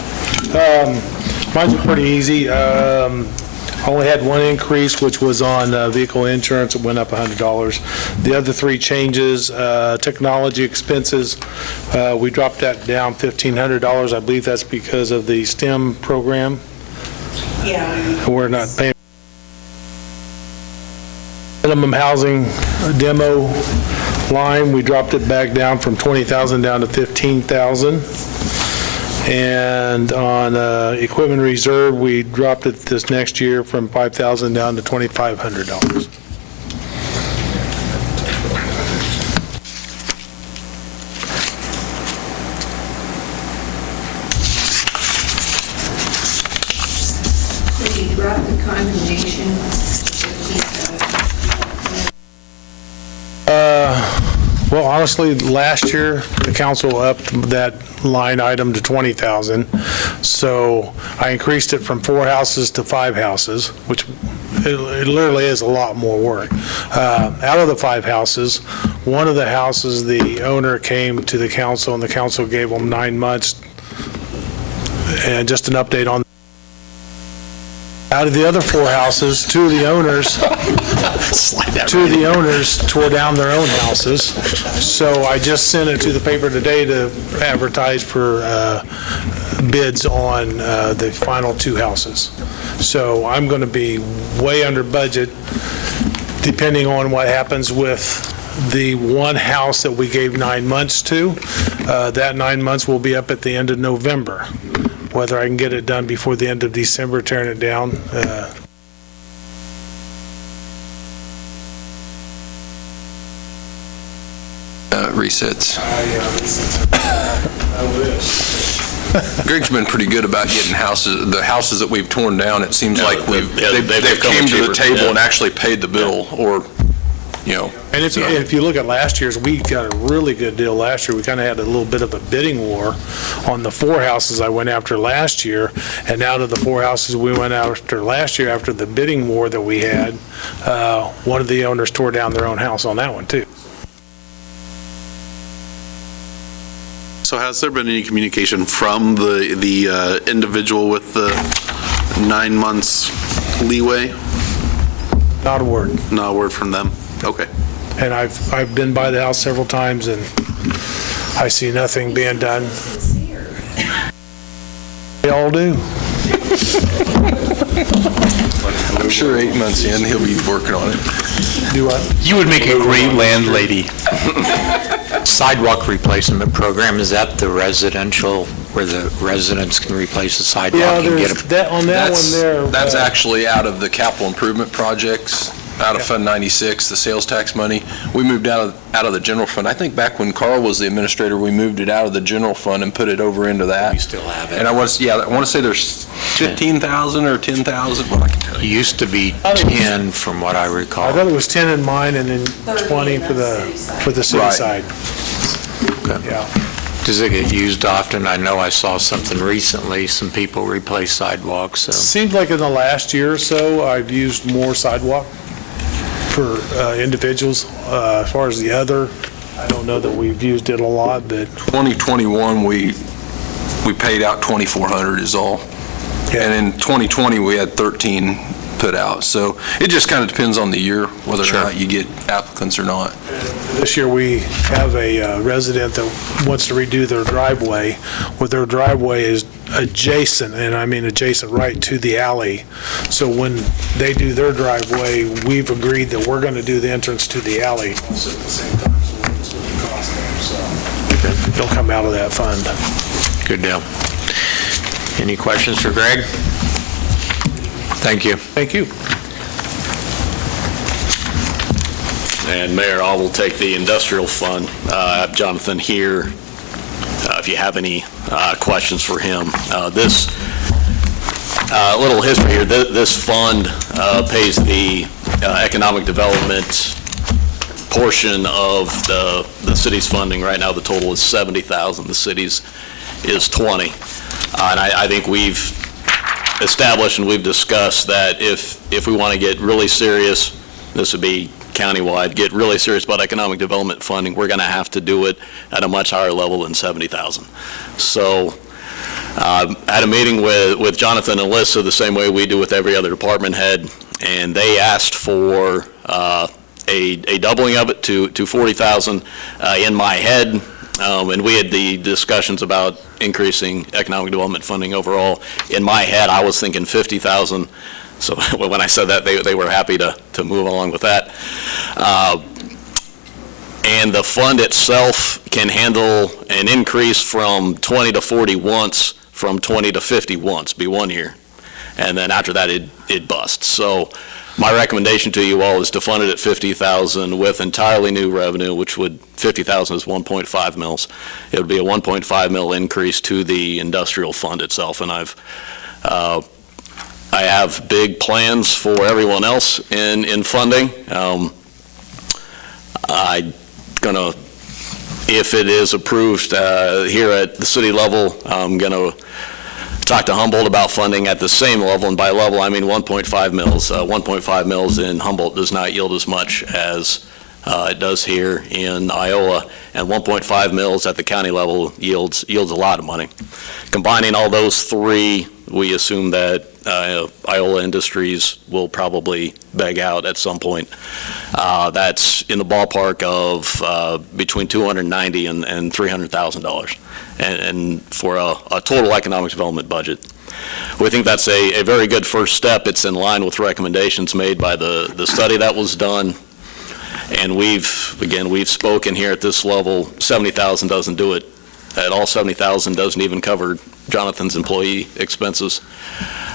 Mine's are pretty easy. Only had one increase, which was on vehicle insurance. It went up $100. The other three changes, technology expenses, we dropped that down $1,500. I believe that's because of the STEM program. Yeah. We're not paying. Minimum housing demo line, we dropped it back down from 20,000 down to 15,000. And on equipment reserve, we dropped it this next year from 5,000 down to $2,500. Did you drop the condemnation? Well, honestly, last year, the council upped that line item to 20,000. So I increased it from 4 houses to 5 houses, which it literally is a lot more work. Out of the 5 houses, one of the houses, the owner came to the council and the council gave them 9 months. And just an update on out of the other 4 houses, 2 of the owners tore down their own houses. So I just sent it to the paper today to advertise for bids on the final 2 houses. So I'm going to be way under budget depending on what happens with the one house that we gave 9 months to. That 9 months will be up at the end of November. Whether I can get it done before the end of December, tearing it down. Resets. Greg's been pretty good about getting the houses that we've torn down. It seems like they've came to the table and actually paid the bill, or, you know. And if you look at last year's, we got a really good deal last year. We kind of had a little bit of a bidding war on the 4 houses I went after last year, and out of the 4 houses we went after last year, after the bidding war that we had, one of the owners tore down their own house on that one too. So has there been any communication from the individual with the 9 months leeway? Not a word. Not a word from them? Okay. And I've been by the house several times and I see nothing being done. They all do. I'm sure 8 months in, he'll be working on it. Do what? You would make a great landlady. Sidewalk replacement program, is that the residential, where the residents can replace the sidewalk Yeah, and get there's a... that, on that one there. That's actually out of the capital improvement projects. out of Fund 96, the sales tax money. We moved out of the general fund. I think back when Carl was the administrator, we moved it out of the general fund and put it over into that. We still have it. And I want to say there's 15,000 or 10,000. Well, I can tell It you. used to be 10 from what I I recall. thought it was 10 in mine and then 20 for the city Right. side. Yeah. Does it get used often? I know I saw something recently, some people replace sidewalks, so. Seems like in the last year or so, I've used more sidewalk for individuals. As far as the other, I don't know that we've used it a lot, but 2021, we paid out 2,400 is all. And in 2020, we had 13 put out. So it just kind of depends on the year, whether or not you get applicants or not. this year we have a resident that wants to redo their driveway. Well, their driveway is adjacent, and I mean adjacent right to the alley. So when they do their driveway, we've agreed that we're going to do the entrance to the alley also at the same time. So we'll split the cost there. So it'll come out of that fund. Good deal. Any questions for Greg? Thank you. Thank you. And Mayor, I will take the industrial fund. I have Jonathan here. If you have any questions for him. This little history here, this fund pays the economic development portion of the city's funding. Right now, the total is $70,000. The city's is $20,000. And I think we've established and we've discussed that if we want to get really serious, this would be countywide, get really serious about economic development funding, we're going to have to do it at a much higher level than $70,000. So I had a meeting with Jonathan and Alyssa the same way we do with every other department head, and they asked for a doubling of it to $40,000 in my head. And we had the discussions about increasing economic development funding overall. In my head, I was thinking $50,000. So when I said that, they were happy to move along with that. And the fund itself can handle an increase from 20 to 40 once, from 20 to 50 once, be 1 year. And then after that, it busts. So my recommendation to you all is to fund it at $50,000 with entirely new revenue, which would, $50,000 is 1.5 mils. It would be a 1.5 mil increase to the industrial fund itself. And I have big plans for everyone else in funding. I'm gonna, if it is approved here at the city level, I'm gonna talk to Humboldt about funding at the same level, and by level I mean 1.5 mils. 1.5 mils in Humboldt does not yield as much as it does here in Iola, and 1.5 mils at the county level yields a lot of money. Combining all those three, we assume that Iola Industries will probably beg out at some point. That's in the ballpark of between $290,000 and $300,000, and for a total economic development budget. We think that's a very good first step. It's in line with recommendations made by the study that was done. And we've spoken here at this level. $70,000 doesn't do it at all. $70,000 doesn't even cover Jonathan's employee expenses.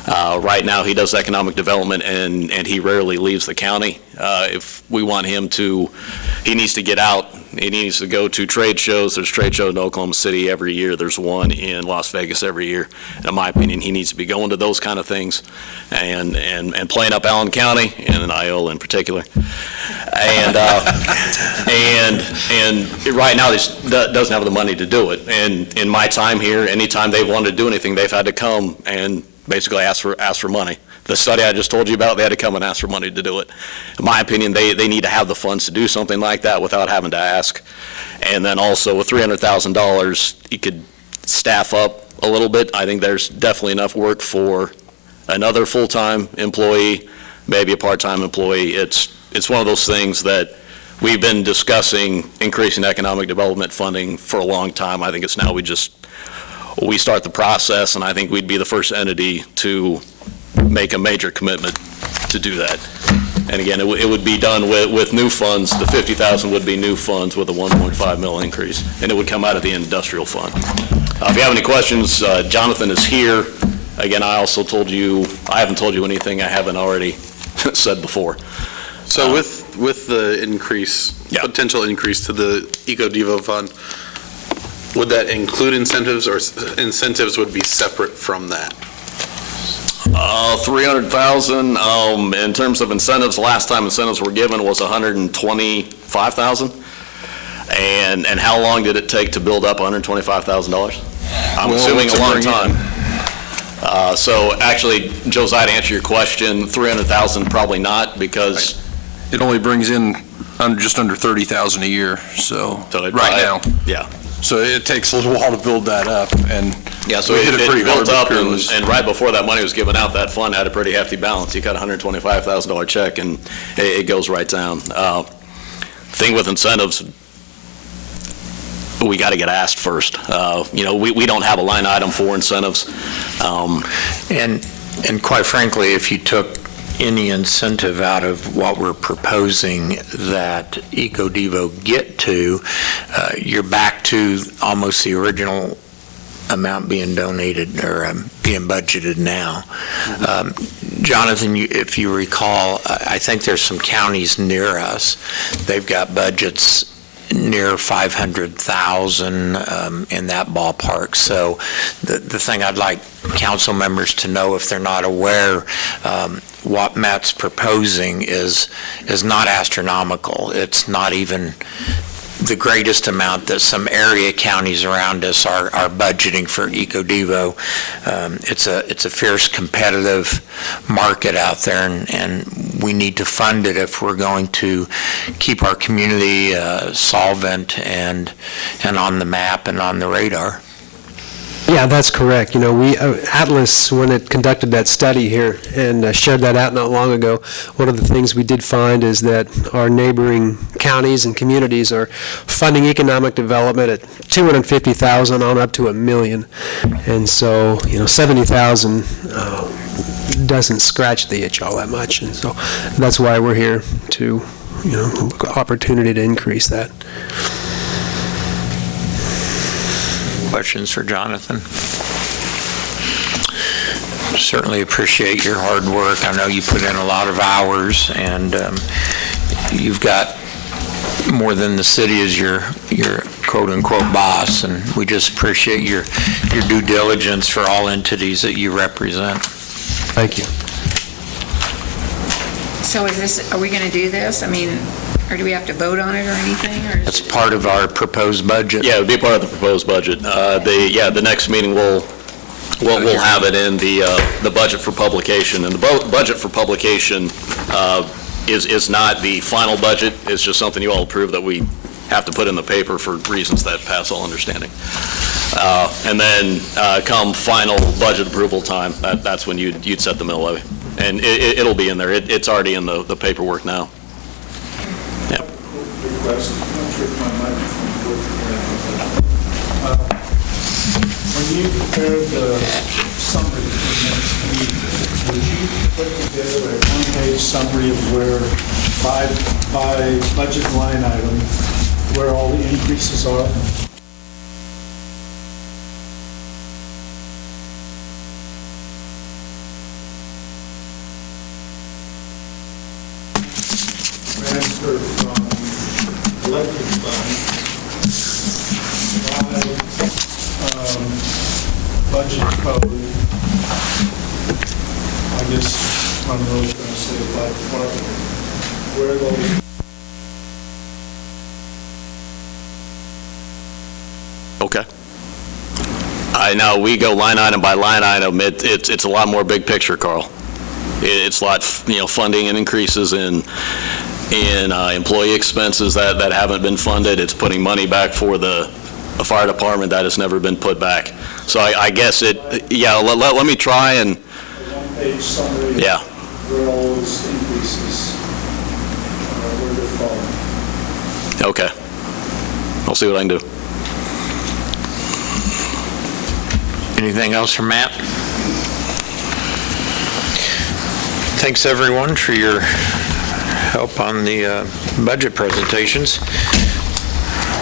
Right now, he does economic development, and he rarely leaves the county. If we want him to, he needs to get out. He needs to go to trade shows. There's trade shows in Oklahoma City every year. There's one in Las Vegas every year. And in my opinion, he needs to be going to those kind of things and playing up Allen County, and in Iola in particular. And right now, he doesn't have the money to do it. And in my time here, anytime they've wanted to do anything, they've had to come and basically ask for money. The study I just told you about, they had to come and ask for money to do it. In my opinion, they need to have the funds to do something like that without having to ask. And then also with $300,000, you could staff up a little bit. I think there's definitely enough work for another full-time employee, maybe a part-time employee. It's one of those things that we've been discussing increasing economic development funding for a long time. I think it's now we start the process, and I think we'd be the first entity to make a major commitment to do that. And again, it would be done with new funds. The $50,000 would be new funds with a 1.5 mil increase, and it would come out of the industrial fund. If you have any questions, Jonathan is here. Again, I also told you, I haven't told you anything I haven't already said before. So with the increase, potential increase to the EcoDevo fund, would that include incentives, or incentives would be separate from that? 300,000, in terms of incentives, last time incentives were given was 125,000. And how long did it take to build up $125,000? I'm assuming a long time. So actually, Josiah, to answer your question, 300,000 probably not, because It only brings in just under 30,000 a year, so, right now. Yeah. So it takes a little while to build that up, and Yeah, so we it hit it pretty hard built up, with and Peerless. right before that money was given out, that fund had a pretty hefty balance. You got a $125,000 check, and it goes right down. Thing with incentives, we got to get asked first. We don't have a line item for incentives. And quite frankly, if you took any incentive out of what we're proposing that EcoDevo get to, you're back to almost the original amount being donated or being budgeted now. Jonathan, if you recall, I think there's some counties near us, they've got budgets near 500,000 in that ballpark. So the thing I'd like council members to know, if they're not aware, what Matt's proposing is not astronomical. It's not even the greatest amount that some area counties around us are budgeting for EcoDevo. It's a fierce competitive market out there, and we need to fund it if we're going to keep our community solvent and on the map and on the radar. Yeah, that's correct. Atlas, when it conducted that study here and shared that out not long ago, one of the things we did find is that our neighboring counties and communities are funding economic development at $250,000 on up to $1 million. And so, 70,000 doesn't scratch the itch all that much. And so that's why we're here to, opportunity to increase that. Questions for Jonathan? Certainly appreciate your hard work. I know you put in a lot of hours, and you've got more than the city as your quote-unquote boss, and we just appreciate your due diligence for all entities that you represent. Thank you. So are we going to do this? Or do we have to vote on it or anything? Or It's part of our proposed budget. Yeah, it would be part of the proposed budget. The next meeting we'll have it in the budget for publication, and the budget for publication is not the final budget. It's just something you all approve that we have to put in the paper for reasons that pass all understanding. And then come final budget approval time, that's when you'd set the mill levy, and it'll be in there. It's already in the paperwork now. Yeah. Request, I'm not sure if my microphone works. When you prepared the summary for next meeting, would you put together a one-page summary of where, by budget line item, where all the increases are? Transfer from electric fund by budget code. I guess I'm really going to say by department, where those. Okay. I know, we go line item by line item. It's a lot more big picture, Carl. It's a lot, funding and increases in employee expenses that haven't been funded. It's putting money back for the fire department that has never been put back. So I guess let me try and. One-page summary. Yeah. Where all those increases, where they're falling. Okay. I'll see what I can do. Anything else from Matt? Thanks, everyone, for your help on the budget presentations.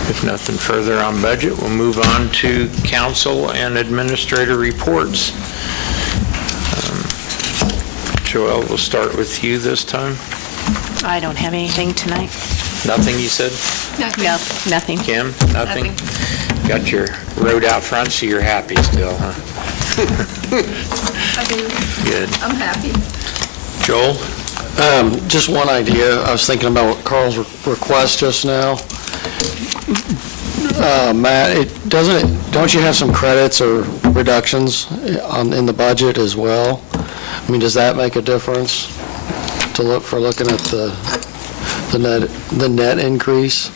If nothing further on budget, we'll move on to council and administrator reports. Joelle, we'll start with you this time. I don't have anything tonight. Nothing, you said? No, nothing. Kim, nothing? Got your road out front, so you're happy still, huh? I do. Good. I'm happy. Joel? Just one idea. I was thinking about Carl's request just now. Matt, don't you have some credits or reductions in the budget as well? I mean, does that make a difference looking at the net increase?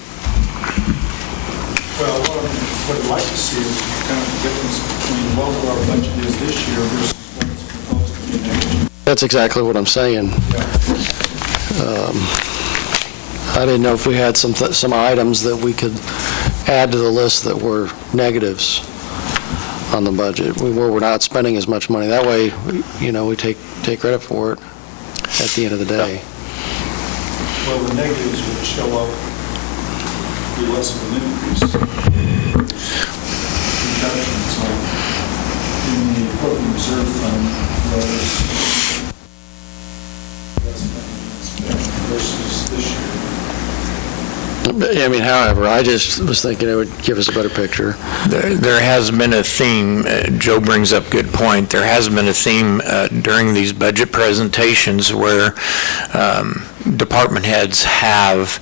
Well, what I'd like to see is kind of the difference between what our budget is this year versus what's proposed to be next year. That's exactly what I'm saying. I didn't know if we had some items that we could add to the list that were negatives on the budget, where we're not spending as much money. That way, we take credit for it at the end of the day. Well, the negatives would show up, be less of an increase. Reductions in the equipment reserve fund, versus this year. I mean, however, I just was thinking it would give us a better picture. There has been a theme, Joe brings up a good point, there has been a theme during these budget presentations where department heads have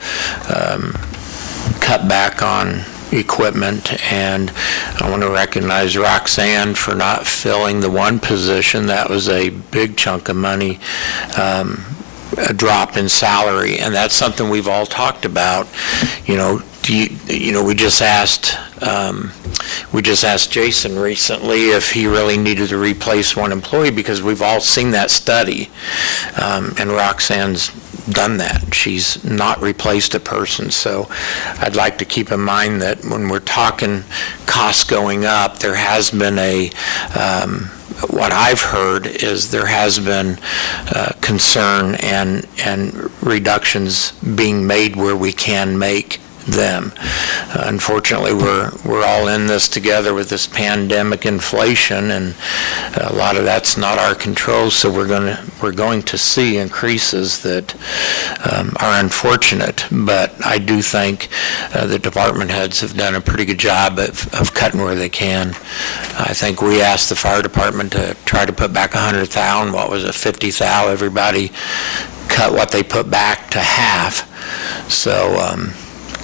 cut back on equipment, and I want to recognize Roxanne for not filling the one position. That was a big chunk of money, a drop in salary, and that's something we've all talked about. We just asked Jason recently if he really needed to replace one employee, because we've all seen that study, and Roxanne's done that. She's not replaced a person. So I'd like to keep in mind that when we're talking costs going up, there has been what I've heard is there has been concern and reductions being made where we can make them. Unfortunately, we're all in this together with this pandemic inflation, and a lot of that's not our control. So we're going to see increases that are unfortunate. But I do think the department heads have done a pretty good job of cutting where they can. I think we asked the fire department to try to put back 100,000. What was it, 50,000? Everybody cut what they put back to half. So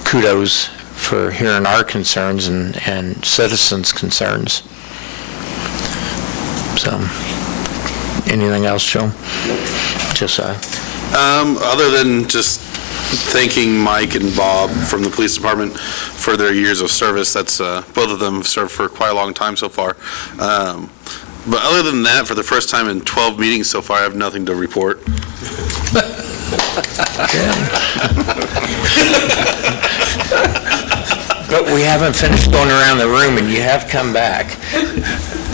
kudos for hearing our concerns and citizens' concerns. So, anything else, Joe? Josiah? Other than just thanking Mike and Bob from the police department for their years of service. That's both of them have served for quite a long time so far. But other than that, for the first time in 12 meetings so far, I have nothing to report. But we haven't finished going around the room, and you have come back.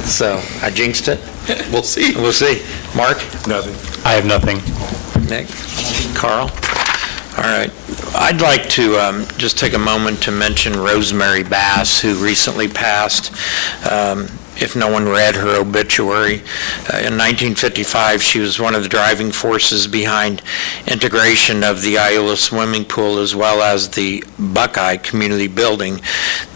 So, I jinxed it? We'll see. We'll see. Mark? Nothing. I have nothing. Nick? Carl? All right. I'd like to just take a moment to mention Rosemary Bass, who recently passed. If no one read her obituary, in 1955, she was one of the driving forces behind integration of the Iola swimming pool, as well as the Buckeye Community Building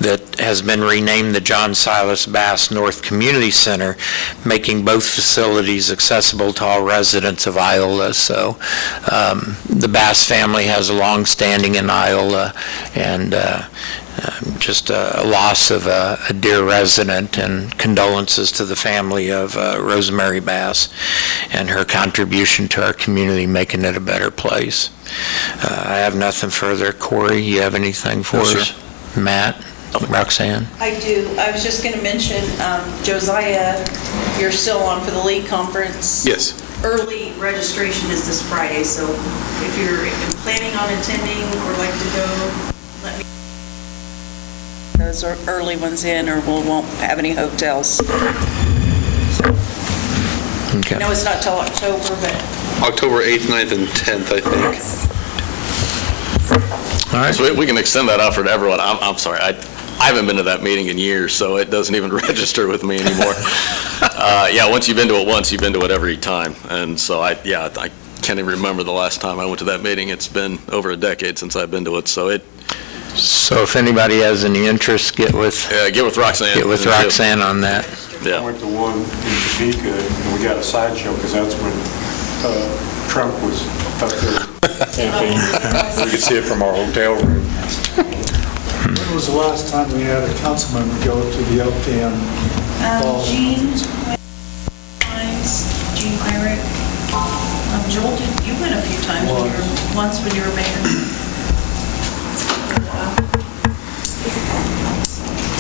that has been renamed the John Silas Bass North Community Center, making both facilities accessible to all residents of Iola. So the Bass family has a long standing in Iola, and just a loss of a dear resident, and condolences to the family of Rosemary Bass and her contribution to our community, making it a better place. I have nothing further. Corey, you have anything for us? Matt? Roxanne? I do. I was just going to mention, Josiah, you're still on for the league conference. Yes. Early registration is this Friday, so if you're planning on attending or like to go, let me those are early ones in, or we won't have any hotels. Okay. No, it's not till October, but October 8th, 9th, and 10th, I think. All right. So we can extend that offer to everyone. I'm sorry, I haven't been to that meeting in years, so it doesn't even register with me anymore. Yeah, once you've been to it once, you've been to it every time. And so can't even remember the last time I went to that meeting. It's been over a decade since I've been to it, so So if anybody has any interest, get with Roxanne. Get with Roxanne on that. Yeah. I went to one in Topeka, and we got a sideshow, because that's when Trump was up there campaigning. We could see it from our hotel room. When was the last time we had a councilman go to the Elkham Ball? Gene Myrick. Joel, you went a few times, once when you were mayor.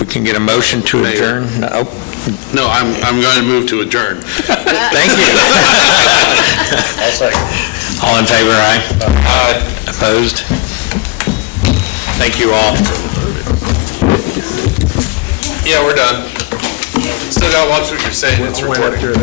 We can get a motion to adjourn? No, I'm going to move to adjourn. Thank you. I'll second. All in favor, aye? Aye. Opposed? Thank you all. Yeah, we're done. Still got to watch what you're saying. It's recording.